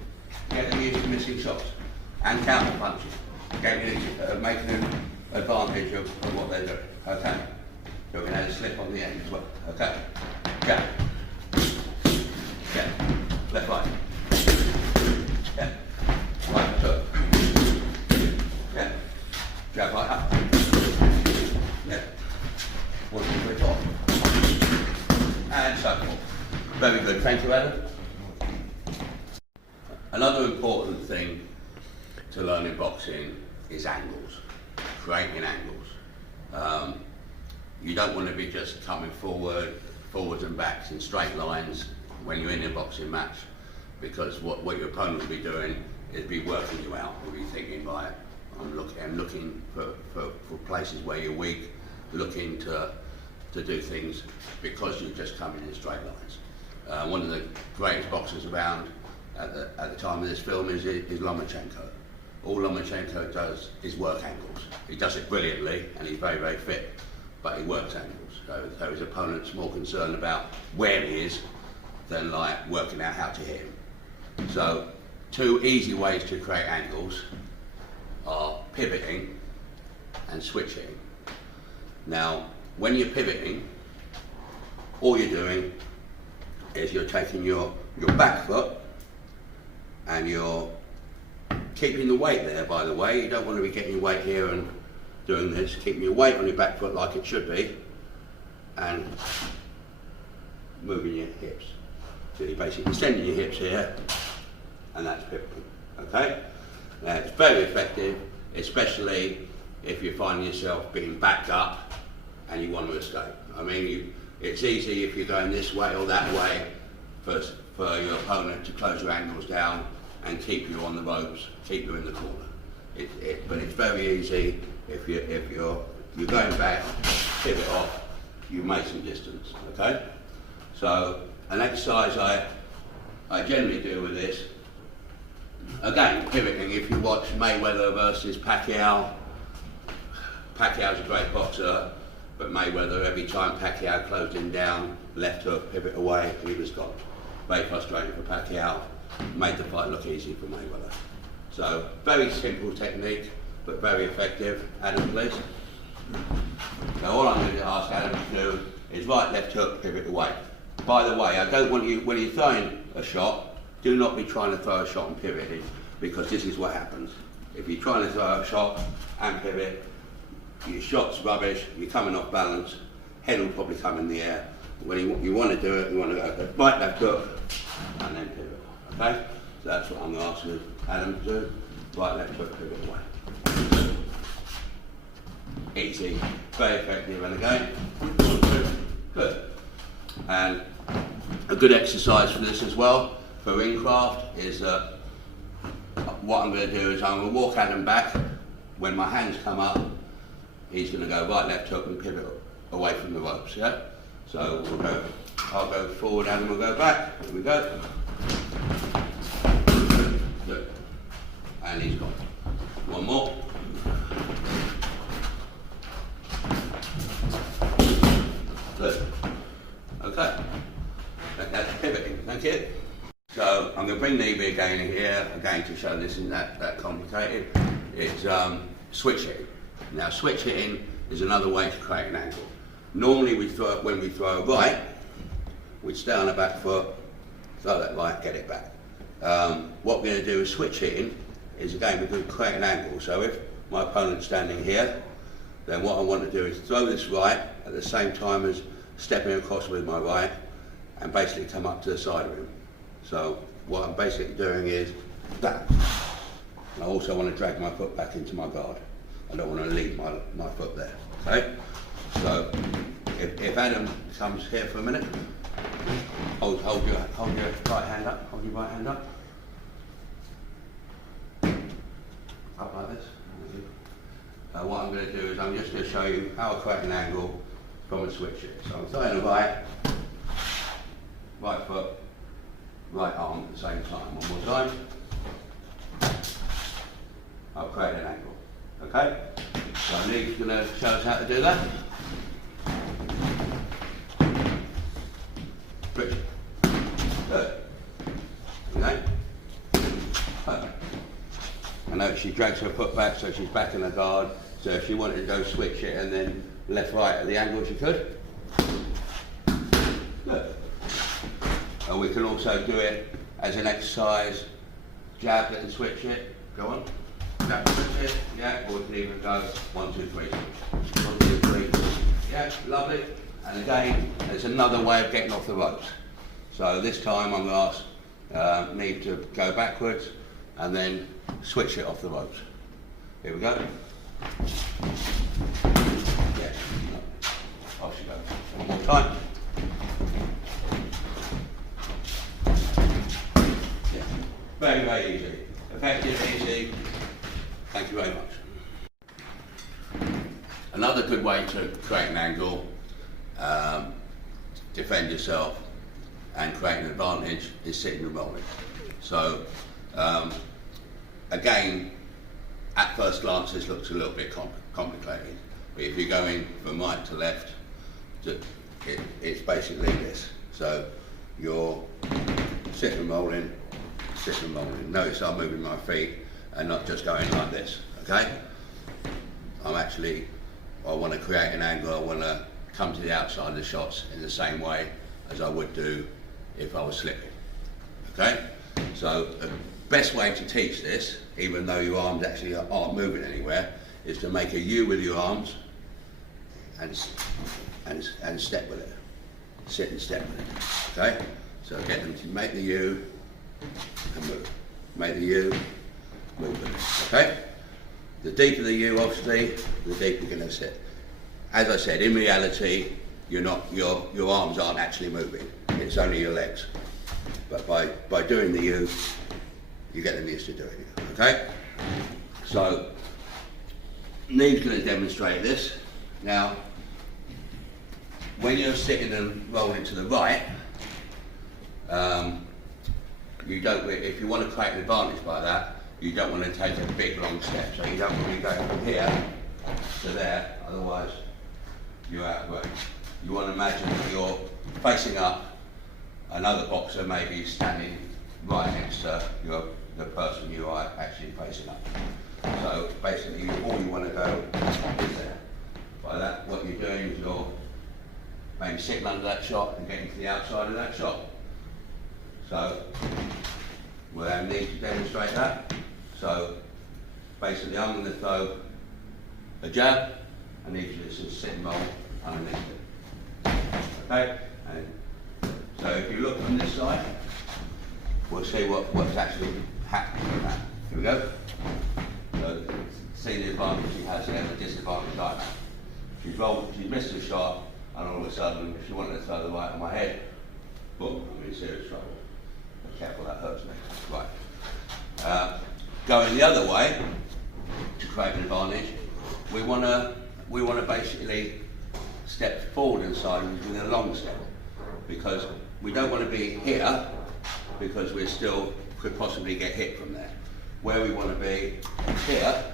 Get them used to missing shots. And counter punching. Making them advantage of what they're doing. Okay? You're going to add a slip on the end as well. Okay? Jab. Jab. Left, right. Jab. Right, hook. Jab. Jab right up. Yeah. 1, 2, 3, 4. And so forth. Very good. Thank you, Adam. Another important thing to learn in boxing is angles, creating angles. You don't want to be just coming forwards and backs in straight lines when you're in a boxing match, because what your opponent will be doing is be working you out. He'll be thinking, right, I'm looking for places where you're weak, looking to do things because you're just coming in straight lines. One of the greatest boxers around at the time of this film is Lomachenko. All Lomachenko does is work angles. He does it brilliantly, and he's very, very fit, but he works angles. So his opponent's more concerned about where he is than like working out how to hit him. So 2 easy ways to create angles are pivoting and switch hitting. Now, when you're pivoting, all you're doing is you're taking your back foot and you're keeping the weight there, by the way. You don't want to be getting your weight here and doing this. Keeping your weight on your back foot like it should be and moving your hips. So you're basically sending your hips here and that's pivoting, okay? Now it's very effective, especially if you're finding yourself being backed up and you want to escape. I mean, it's easy if you're going this way or that way for your opponent to close your angles down and keep you on the ropes, keep you in the corner. But it's very easy if you're going back, pivot off, you make some distance, okay? So an exercise I generally do with this, again, pivoting. If you watch Mayweather versus Pacquiao, Pacquiao's a great boxer, but Mayweather, every time Pacquiao closed him down, left hook, pivot away, he was gone. Very frustrating for Pacquiao, made the fight look easy for Mayweather. So, very simple technique, but very effective. Adam, please. Now all I'm going to ask Adam to do is right, left hook, pivot away. By the way, I don't want you, when you're throwing a shot, do not be trying to throw a shot and pivot it, because this is what happens. If you're trying to throw a shot and pivot, your shot's rubbish, you're coming off balance, head will probably come in the air. When you want to do it, you want to go right, left hook, and then pivot, okay? So that's what I'm going to ask you, Adam, to do. Right, left hook, pivot away. Easy, very effective, and again, good. And a good exercise for this as well, for ring craft, is what I'm going to do is I'm going to walk Adam back. When my hands come up, he's going to go right, left hook and pivot away from the ropes, yeah? So we'll go, I'll go forward, Adam will go back, here we go. Good. And he's gone. One more. Good. Okay. That's pivoting, thank you. So I'm going to bring Neve again here, again to show this isn't that complicated. It's switch hitting. Now switch hitting is another way to create an angle. Normally when we throw a right, we stay on the back foot, throw that right, get it back. What we're going to do with switch hitting is again we're going to create an angle. So if my opponent's standing here, then what I want to do is throw this right at the same time as stepping across with my right and basically come up to the side of him. So what I'm basically doing is that. I also want to drag my foot back into my guard. I don't want to leave my foot there, okay? So if Adam comes here for a minute, hold your right hand up, hold your right hand up. Up like this. What I'm going to do is I'm just going to show you how I create an angle from a switch hit. So I'm throwing the right foot, right arm at the same time. One more time. I'll create an angle. Okay? So Neve's going to show us how to do that. Good. Okay? Perfect. I know she drags her foot back so she's back in the guard. So if she wanted to go switch it and then left right at the angle she could. Good. And we can also do it as an exercise. Jab it and switch it. Go on. Jab, switch it. Yeah. Or we can even go 1, 2, 3. 1, 2, 3. Yeah. Lovely. And again, there's another way of getting off the ropes. So this time I'm going to ask Neve to go backwards and then switch it off the ropes. Here we go. Yeah. Off she goes. One more time. Yeah. Very, very easy. Effective, easy. Thank you very much. Another good way to create an angle, defend yourself and create an advantage is sitting and rolling. So again, at first glance this looks a little bit complicated, but if you're going from right to left, it's basically this. So you're sitting and rolling, Notice I'm moving my feet and not just going like this, okay? I want to create an angle, I want to come to the outside of the shots in the same way as I would do if I was slipping, okay? So the best way to teach this, even though your arms actually aren't moving anywhere, is to make a U with your arms and step with it. Sit and step with it, okay? So get them to make the U and move. Make the U, move with it, okay? The deeper the U, obviously, the deeper you're going to sit. As I said, in reality, your arms aren't actually moving. It's only your legs. But by doing the U, you get them used to doing it, okay? So, Neve's going to demonstrate this. Now, when you're sitting and rolling to the right, if you want to create an advantage by that, you don't want to take a big long step. So you don't want to be going from here to there, otherwise you're out of way. You want to imagine that you're facing up, another boxer maybe standing right next to the person you are actually facing up. So basically all you want to go is there. By that, what you're doing is you're maybe sitting under that shot and getting to the outside of that shot. So we'll have Neve to demonstrate that. So basically I'm going to throw a jab and Neve to just sit and roll underneath it. Okay? And so if you look from this side, we'll see what's actually happening with that. Here we go. So see the advantage she has there, the disadvantage I have. She's missed a shot, and all of a sudden, if she wanted to throw the right on my head, boom, I'm in serious trouble. Be careful, that hurts me. Right. Going the other way to create an advantage, we want to basically step forward inside with a long step, because we don't want to be here because we still could possibly get hit from there. Where we want to be here,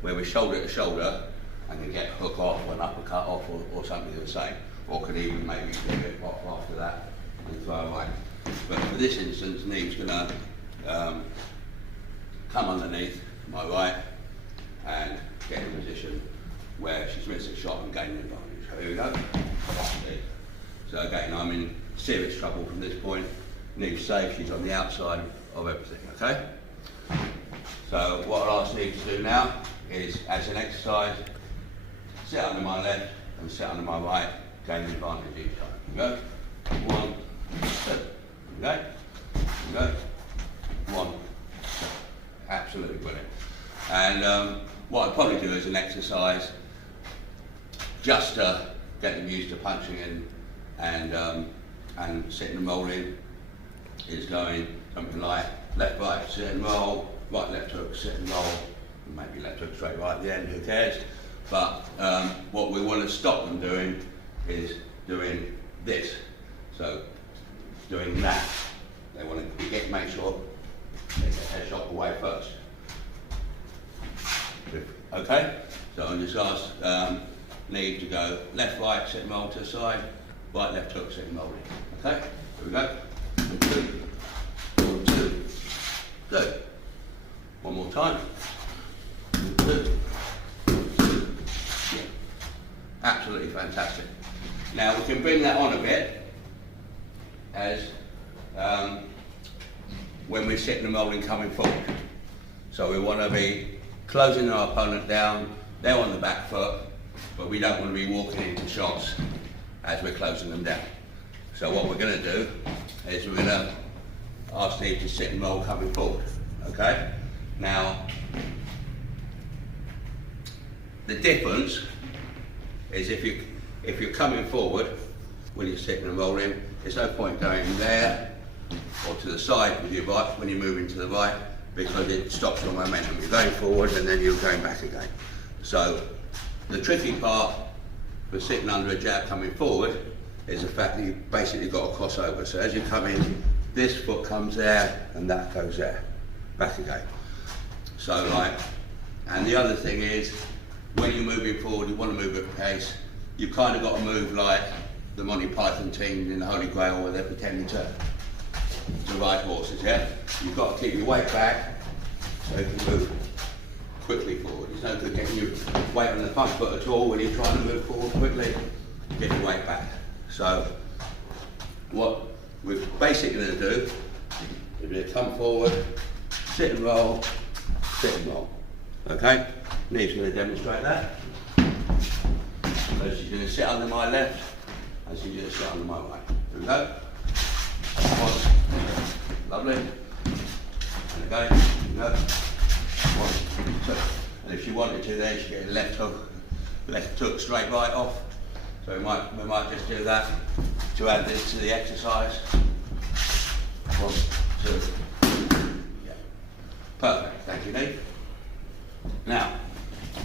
where we're shoulder to shoulder, and can get hook off, an uppercut off, or something the same, or could even maybe get a bit off after that and throw away. But for this instance, Neve's going to come underneath my right and get in a position where she's missed a shot and gain an advantage. So here we go. So again, I'm in serious trouble from this point. Neve's safe, she's on the outside of everything, okay? So what I'll ask Neve to do now is, as an exercise, sit under my left and sit under my right, gain the advantage each time. Here we go. 1, 2. Okay? Here we go. 1, 2. Absolutely brilliant. And what I'd probably do as an exercise, just to get them used to punching in and sitting and rolling, is going something like left, right, sit and roll, right, left hook, sit and roll, maybe left hook straight right at the end, who cares? But what we want to stop them doing is doing this. So doing that. They want to make sure they get their shot away first. Okay? So I'll just ask Neve to go left, right, sit and roll to the side, right, left hook, sit and roll in. Okay? Here we go. 1, 2, 2. One more time. 2. Yeah. Absolutely fantastic. Now we can bring that on a bit as when we're sitting and rolling coming forward. So we want to be closing our opponent down, they're on the back foot, but we don't want to be walking into shots as we're closing them down. So what we're going to do is we're going to ask Neve to sit and roll coming forward. Okay? Now, the difference is if you're coming forward when you're sitting and rolling, there's no point going there or to the side with your right when you're moving to the right, because it stops your momentum. You're going forward and then you're going back again. So the tricky part for sitting under a jab coming forward is the fact that you've basically got to cross over. So as you come in, this foot comes there and that goes there, back again. So and the other thing is, when you're moving forward, you want to move at pace, you've kind of got to move like the Monty Python teams in the Holy Grail where they're pretending to ride horses, yeah? You've got to keep your weight back so you can move quickly forward. It's no good getting your weight on the front foot at all when you're trying to move forward quickly. Get your weight back. So what we're basically going to do is we're going to come forward, sit and roll, okay? Neve's going to demonstrate that. So she's going to sit under my left and she's going to sit under my right. Here we go. One, lovely. And again, here we go. One, two. And if she wanted to there, she'd get a left hook straight right off. So we might just do that to add this to the exercise. One, two. Yeah. Perfect, thank you, Neve. Now,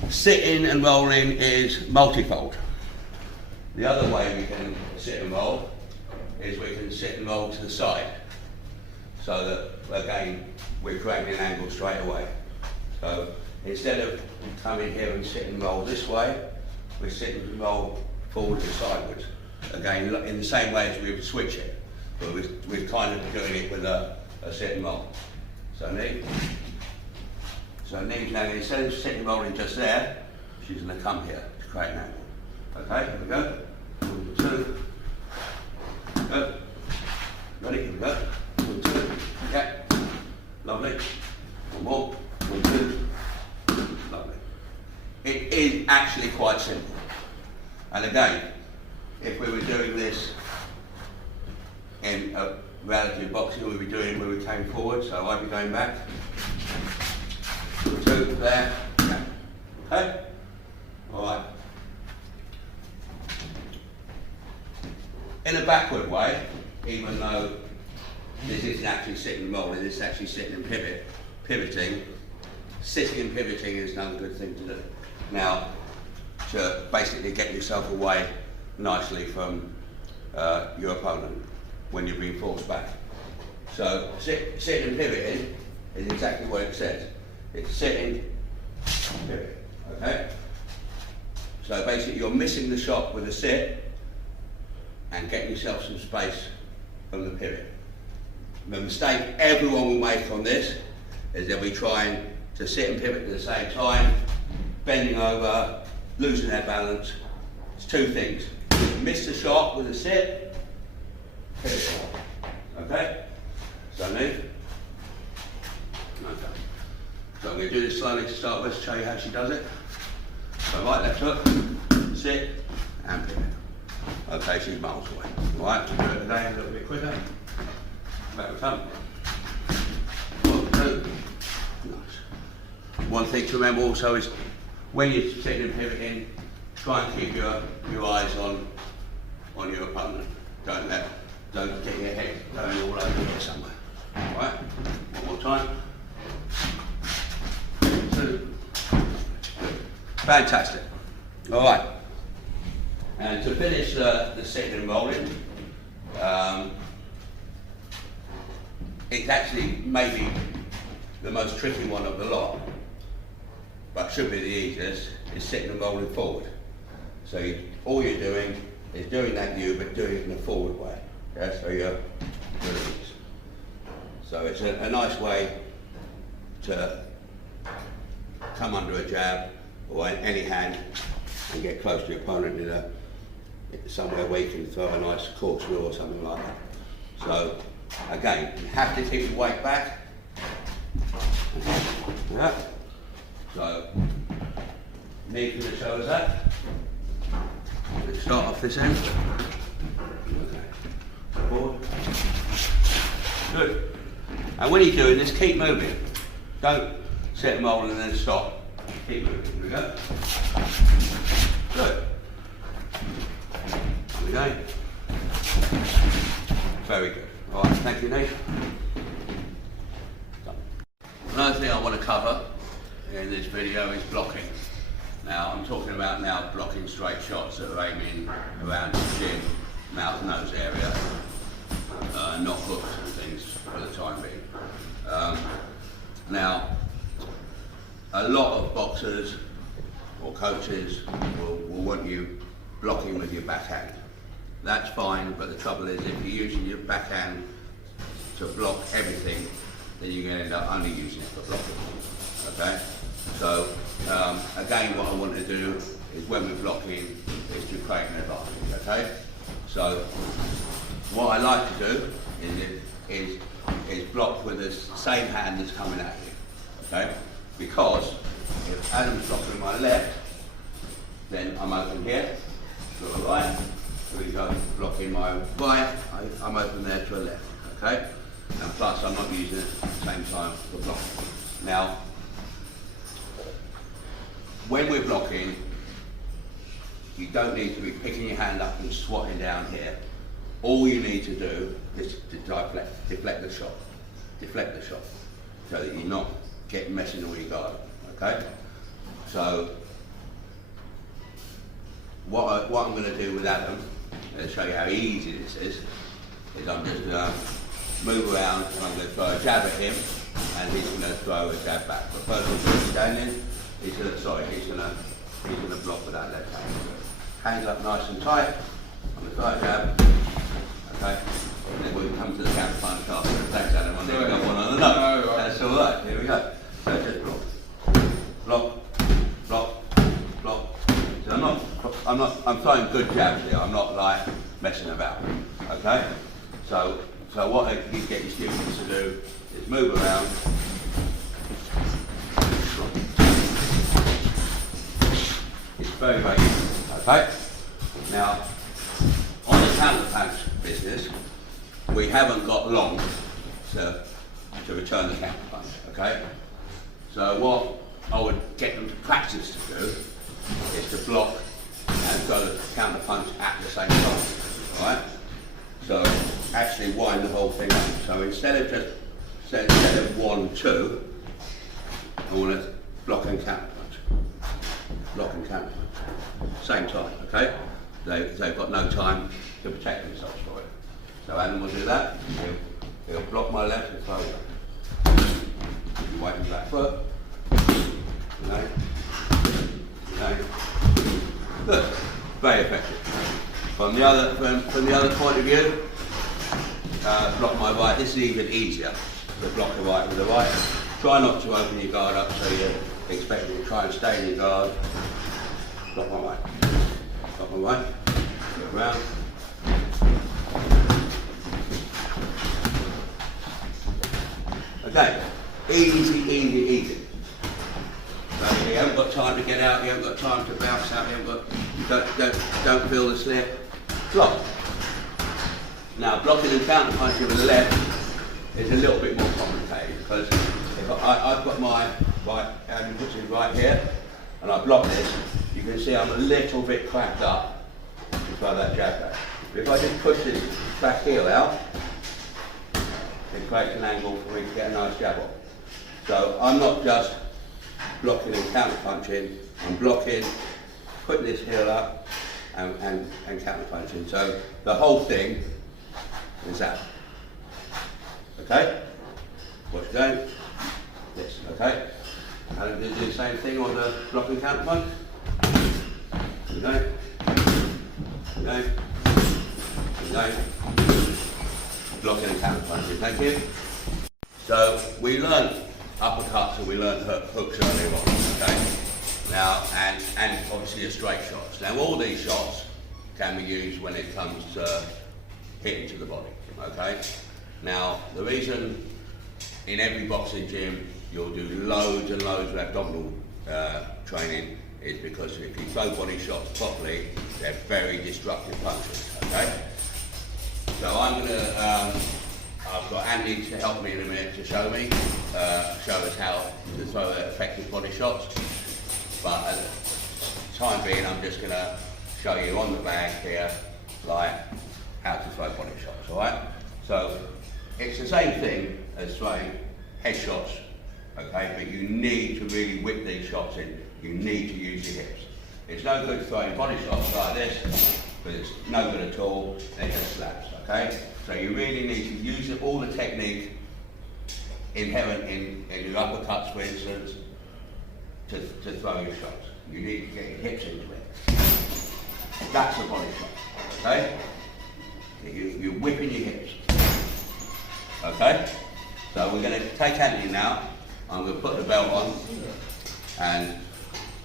sitting and rolling is multifold. The other way we can sit and roll is we can sit and roll to the side. So that, again, we're creating an angle straight away. So instead of coming here and sit and roll this way, we sit and roll forward and sideways. Again, in the same way as we would switch it, but we're kind of doing it with a sit and roll. So Neve. So Neve's now, instead of sitting and rolling just there, she's going to come here to create an angle. Okay, here we go. 1, 2. Go. Ready? Here we go. 1, 2. Okay. Lovely. One more. 1, 2. Lovely. It is actually quite simple. And again, if we were doing this in a relative boxing, we'd be doing where we came forward, so I'd be going back. 2, there. Okay? Alright. In a backward way, even though this isn't actually sitting and rolling, this is actually sitting and pivoting, sitting and pivoting is another good thing to do. Now, to basically get yourself away nicely from your opponent when you're being forced back. So, sitting and pivoting is exactly what it says. It's sitting, pivot, okay? So basically you're missing the shot with a sit and getting yourself some space from the pivot. The mistake everyone will make on this is they'll be trying to sit and pivot at the same time, bending over, losing their balance. It's two things. Miss the shot with a sit, pivot, okay? So Neve. Okay. So I'm going to do this slowly to start with to show you how she does it. So right, left hook, sit, and pivot. Okay, she's miles away. Alright, we'll do it again a little bit quicker. Back we come. 1, 2. Nice. One thing to remember also is when you're sitting and pivoting, try and keep your eyes on your opponent. Don't get your head going all over here somewhere. Alright, one more time. 2. Fantastic. All right. And to finish the sitting and rolling, it's actually maybe the most tricky one of the lot, but should be the easiest, is sitting and rolling forward. So all you're doing is doing that but doing it in a forward way. Yeah? So you're doing this. So it's a nice way to come under a jab or any hand and get close to your opponent in somewhere where you can throw a nice corkscrew or something like that. So again, you have to keep your weight back. Yeah. So Neve's going to show us that. Let's start off this end. Okay. Forward. Good. And when you're doing this, keep moving. Don't sit and roll and then stop. Keep moving. Here we go. Good. Here we go. Very good. All right, thank you, Neve. Another thing I want to cover in this video is blocking. Now, I'm talking about now blocking straight shots that are aiming around the chin, mouth, nose area, not hooks and things for the time being. Now, a lot of boxers or coaches will want you blocking with your backhand. that's fine, but the trouble is if you're using your backhand to block everything, then you're going to end up only using it for blocking. Okay? So, again, what I want to do is when we're blocking, is to create an advantage. Okay? So, what I like to do is block with the same hand that's coming at you. Okay? Because if Adam's blocking my left, then I'm open here to a right. So we go blocking my right, I'm open there to a left. Okay? And plus I'm not using it at the same time for blocking. Now, when we're blocking, you don't need to be picking your hand up and swatting down here. All you need to do is to deflect the shot. Deflect the shot. So that you're not messing all your guard. Okay? So, what I'm going to do with Adam, to show you how easy this is I'm just going to move around and I'm going to throw a jab at him and he's going to throw a jab back. But first of all, he's standing, he's going to block with that left hand. Hands up nice and tight, I'm going to throw a jab, okay, and then we'll come to the counter punch after. Thanks Adam, I think we got one on the nose. No, that's alright, here we go. So just block, block, block, block. So I'm throwing good jabs here, I'm not like messing about, okay? So what I get your students to do is move around, it's very, very easy, okay? Now, on the counter punch business, we haven't got long to return the counter punch, okay? So what I would get them to practice to do is to block and throw the counter punch at the same time, alright? So actually wind the whole thing up. So instead of 1, 2, I want to block and counter punch. Block and counter punch. Same time, okay? They've got no time to protect themselves for it. So Adam will do that. He'll block my left and throw it. Wipe his back foot. Good. Very effective. From the other point of view, block my right. This is even easier to block the right with the right. Try not to open your guard up so you're expecting to try and stay in your guard. Block my right. Block my right. Go around. Okay. Easy, easy, easy. So you haven't got time to get out, you haven't got time to bounce out, don't feel the slip. Block. Now blocking and counter punching with the left is a little bit more complicated because if I've got my right hand puts it right here and I block this, you can see I'm a little bit cracked up to throw that jab back. But if I just push this back heel out, it creates an angle for me to get a nice jab on. So I'm not just blocking and counter punching, I'm blocking, putting this heel up and counter punching. So the whole thing is that. Okay? Watch going. This, okay? And do the same thing on the block and counter punch. Okay? Okay? Okay? Blocking and counter punching, thank you. So we learned uppercuts and we learned hooks earlier on, okay? Now, and obviously the straight shots. Now all these shots can be used when it comes to hitting to the body, okay? Now, the reason in every boxing gym you'll do loads and loads of abdominal training is because if you throw body shots properly, they're very destructive punches, okay? So I've got Andy to help me in a minute to show us how to throw effective body shots. But at the time being, I'm just going to show you on the bag here, like how to throw body shots, all right? So it's the same thing as throwing head shots, okay? But you need to really whip these shots in. You need to use your hips. It's no good throwing body shots like this, but it's no good at all. They're just slaps, okay? So you really need to use all the technique inherent in your uppercuts, for instance, to throw your shots. You need to get your hips into it. That's a body shot, okay? You're whipping your hips. Okay? So we're going to take Anthony now. I'm going to put the belt on and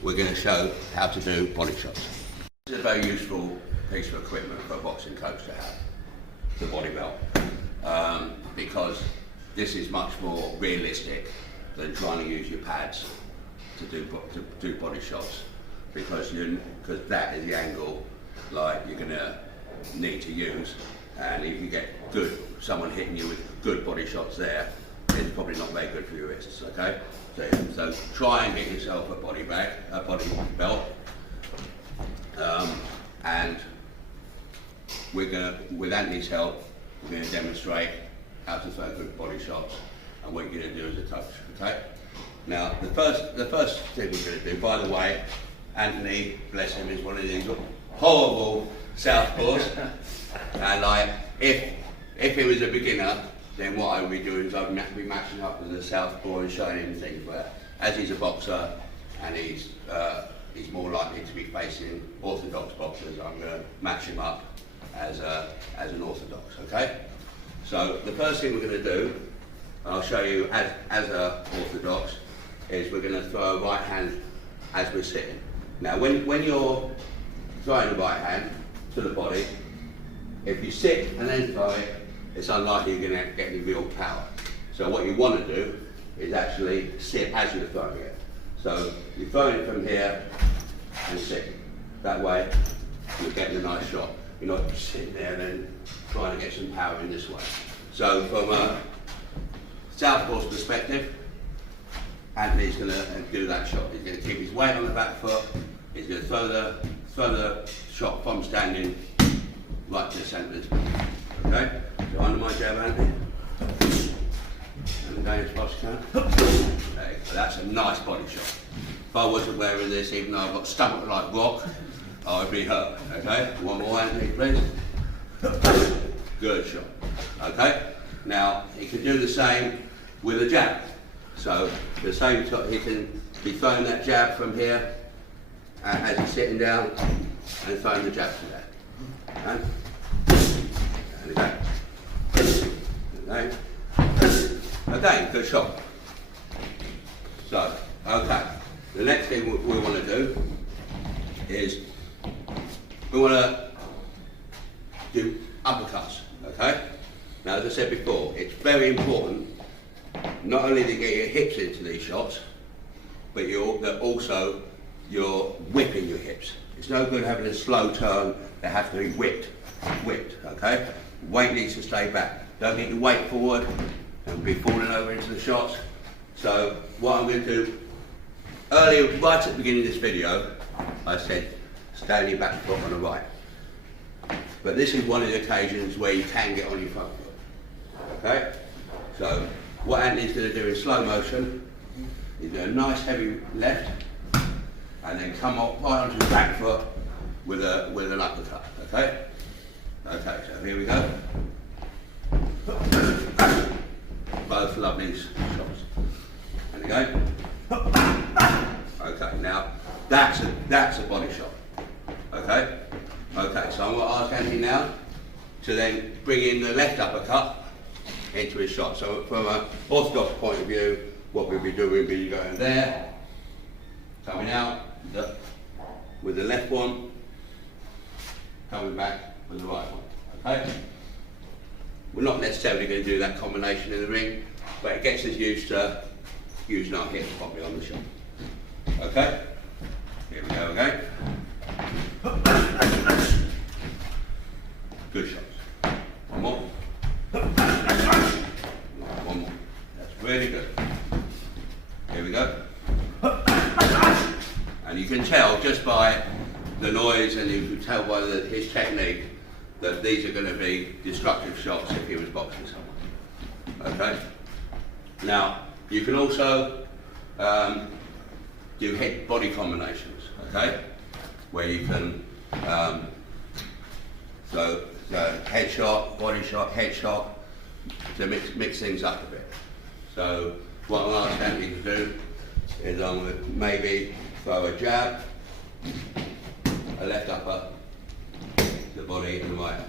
we're going to show how to do body shots. This is a very useful piece of equipment for a boxing coach to have, the body belt, because this is much more realistic than trying to use your pads to do body shots, because that is the angle like you're going to need to use, and if you get someone hitting you with good body shots there, it's probably not very good for your wrists. Okay, so try and get yourself a body belt, and we're going to, with Anthony's help, we're going to demonstrate how to throw good body shots and what you're going to do as a coach. Okay. Now the first thing we're going to do, by the way, Anthony, bless him, is one of these horrible southpaws, and like if he was a beginner, then what I would be doing is I'd be matching up with a southpaw and showing him things. But as he's a boxer and he's more likely to be facing orthodox boxers, I'm going to match him up as an orthodox. Okay. So the first thing we're going to do, I'll show you as a orthodox, is we're going to throw a right hand as we're sitting. Now when you're throwing the right hand to the body, if you sit and then throw it, it's unlikely you're going to get any real power. So what you want to do is actually sit as you're throwing it. So you're throwing it from here and sit. That way you're getting a nice shot. You're not sitting there and then trying to get some power in this way. So from a southpaw's perspective, Anthony's going to do that shot. He's going to keep his weight on the back foot. He's going to throw the shot from standing right to the centre of this ball. Okay? So under my jab, Anthony. And again as fast as you can. Okay, so that's a nice body shot. If I wasn't wearing this, even though I've got stomach like rock, I would be hurt. Okay? One more, Anthony, please. Good shot. Okay? Now, he can do the same with a jab. So, the same he can be throwing that jab from here as he's sitting down and throwing the jab to there. Okay? And again. Okay? Again, good shot. So, okay. The next thing we want to do is we want to do uppercuts. Okay? Now, as I said before, it's very important not only to get your hips into these shots, but that also you're whipping your hips. It's no good having a slow turn. They have to be whipped, okay? Weight needs to stay back. Don't get your weight forward and be falling over into the shots. So what I'm going to do, earlier, right at the beginning of this video, I said stay on your back foot on the right. But this is one of the occasions where you can get on your front foot, okay? So what Anthony's going to do in slow motion is do a nice heavy left and then come up right onto his back foot with an uppercut, okay? Okay, so here we go. Both lovely shots. And again. Okay, now that's a body shot, okay? Okay, so I'm going to ask Anthony now to then bring in the left uppercut into his shot. So from an orthodox point of view, what we'll be doing will be going there, coming out with the left one, coming back with the right one, okay? We're not necessarily going to do that combination in the ring, but it gets us used to using our hips properly on the shot. Okay? Here we go again. Good shots. One more. One more. That's really good. Here we go. And you can tell just by the noise, and you can tell by his technique, that these are going to be destructive shots if he was boxing someone. Okay? Now, you can also do head body combinations, okay? Where you can, so head shot, body shot, head shot, to mix things up a bit. So what I'm asking you to do is I'm going to maybe throw a jab, a left upper, the body and the right.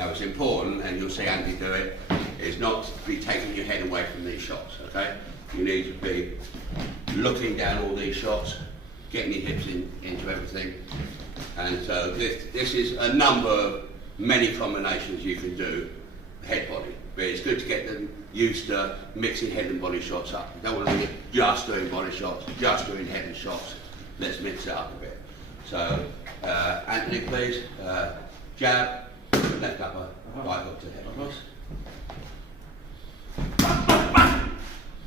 Now it's important, and you'll see Andy do it, is not to be taking your head away from these shots, okay? You need to be looking down all these shots, getting your hips into everything. And so this is a number of many combinations you can do, head body. But it's good to get them used to mixing head and body shots up. You don't want to be just doing body shots, just doing head and shots. Let's mix it up a bit. So, Anthony, please. Jab, left upper, right hook to head.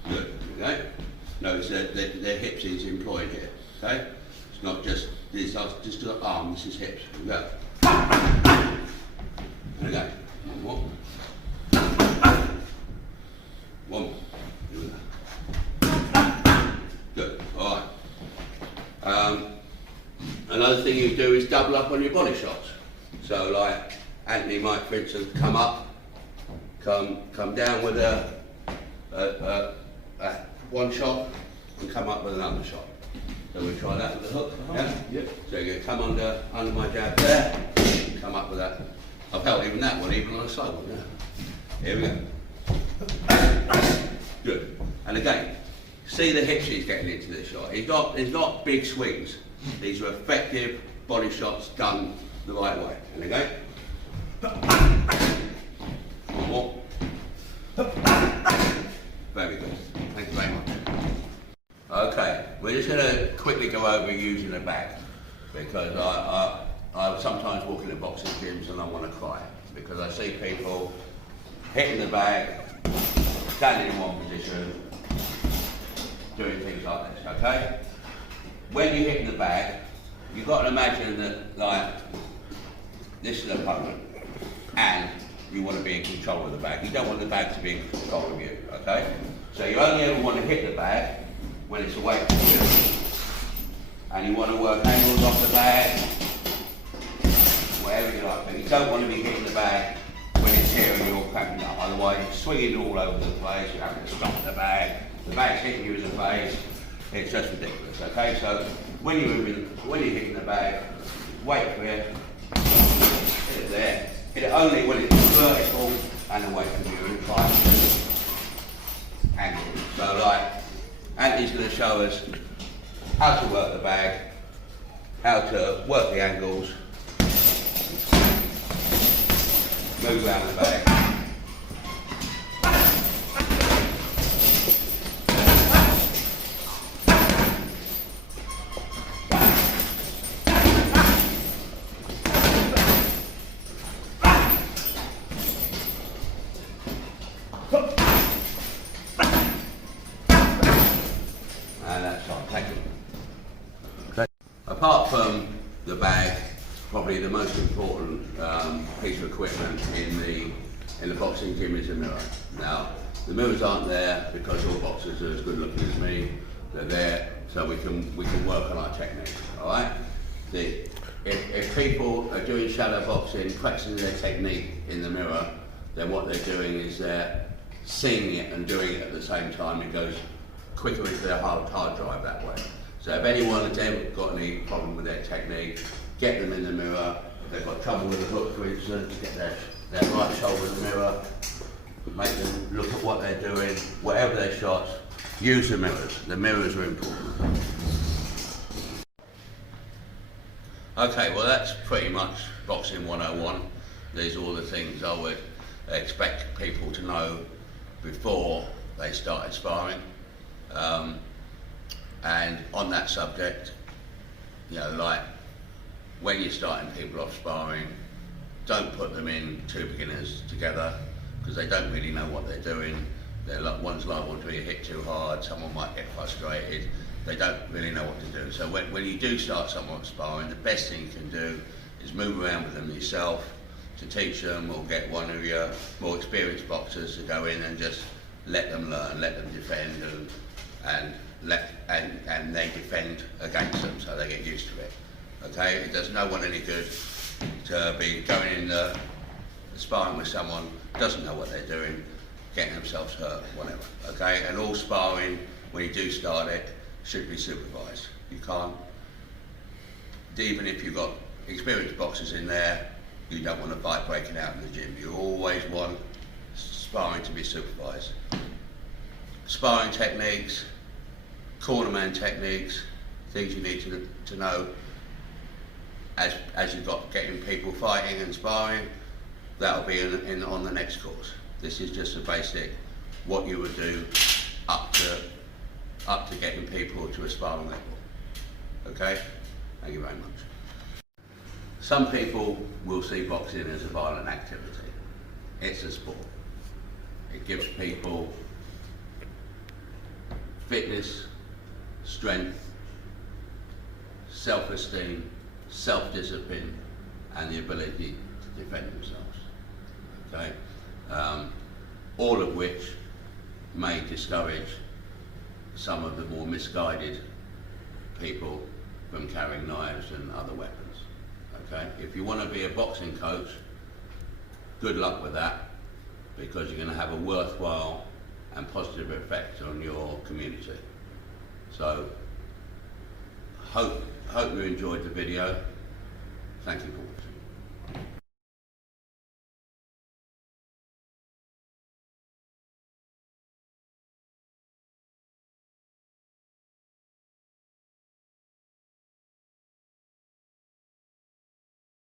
Good, okay? Notice that their hips is employed here, okay? It's not just, this just the arm, this is hips. Here we go. There we go. One more. One more. Here we go. Good, alright. Another thing you do is double up on your body shots. So like Anthony might, for instance, come up, come down with a one shot and come up with another shot. So we try that with the hook. Yeah? Yep. So you come under my jab there, come up with that. I've held even that one, even on a side one. Yeah. Here we go. Good. And again, see the hips he's getting into this shot. He's not big swings. These are effective body shots done the right way. And again. One more. Very good. Thank you very much. Okay, we're just going to quickly go over using the bag, because I sometimes walk into boxing gyms and I want to cry, because I see people hitting the bag, standing in one position, doing things like this, okay? When you're hitting the bag, you've got to imagine that, like, this is an opponent, and you want to be in control of the bag. You don't want the bag to be in control of you, okay? So you only ever want to hit the bag when it's away from you. And you want to work angles off the bag, wherever you like, but you don't want to be hitting the bag when it's here and you're cramping up. Otherwise you're swinging all over the place, you're having to stop the bag's hitting you as a face. It's just ridiculous, okay? So when you're hitting the bag, wait for it, hit it there. Hit it only when it's vertical and away from you, and try and do angles. So like, Anthony's going to show us how to work the bag, how to work the angles, move around the bag. Apart from the bag, probably the most important piece of equipment in the boxing gym is a mirror. Now, the mirrors aren't there because all boxers are as good looking as me. They're there so we can work on our technique. All right. If people are doing shadow boxing, practicing their technique in the mirror, then what they're doing is they're seeing it and doing it at the same time. It goes quicker into their hard drive that way. So if anyone has ever got any problem with their technique, get them in the mirror. If they've got trouble with the hook, for instance, get their right shoulder in the mirror, make them look at what they're doing, whatever their shots, use the mirrors. The mirrors are important. Okay, well that's pretty much Boxing 101. These are all the things I would expect people to know before they started sparring. And on that subject, you know, like when you're starting people off sparring, don't put them in two beginners together, because they don't really know what they're doing. One's liable to be hit too hard, someone might get frustrated, they don't really know what to do. So when you do start someone sparring, the best thing you can do is move around with them yourself to teach them, or get one of your more experienced boxers to go in and just let them learn, let them defend, and they defend against them, so they get used to it. Okay, it does no one any good to be going in the sparring with someone who doesn't know what they're doing, getting themselves hurt, whatever. Okay, and all sparring, when you do start it, should be supervised. You can't, even if you've got experienced boxers in there, You don't want a fight breaking out in the gym. You always want sparring to be supervised. Sparring techniques, cornerman techniques, things you need to know as you've got getting people fighting and sparring. That'll be on the next course. This is just a basic what you would do up to getting people to a sparring level. Okay? Thank you very much. Some people will see boxing as a violent activity. It's a sport. It gives people fitness, strength, self-esteem, self-discipline, and the ability to defend themselves. Okay? All of which may discourage some of the more misguided people from carrying knives and other weapons. Okay? If you want to be a boxing coach, good luck with that, because you're going to have a worthwhile and positive effect on your community. So, hope you enjoyed the video.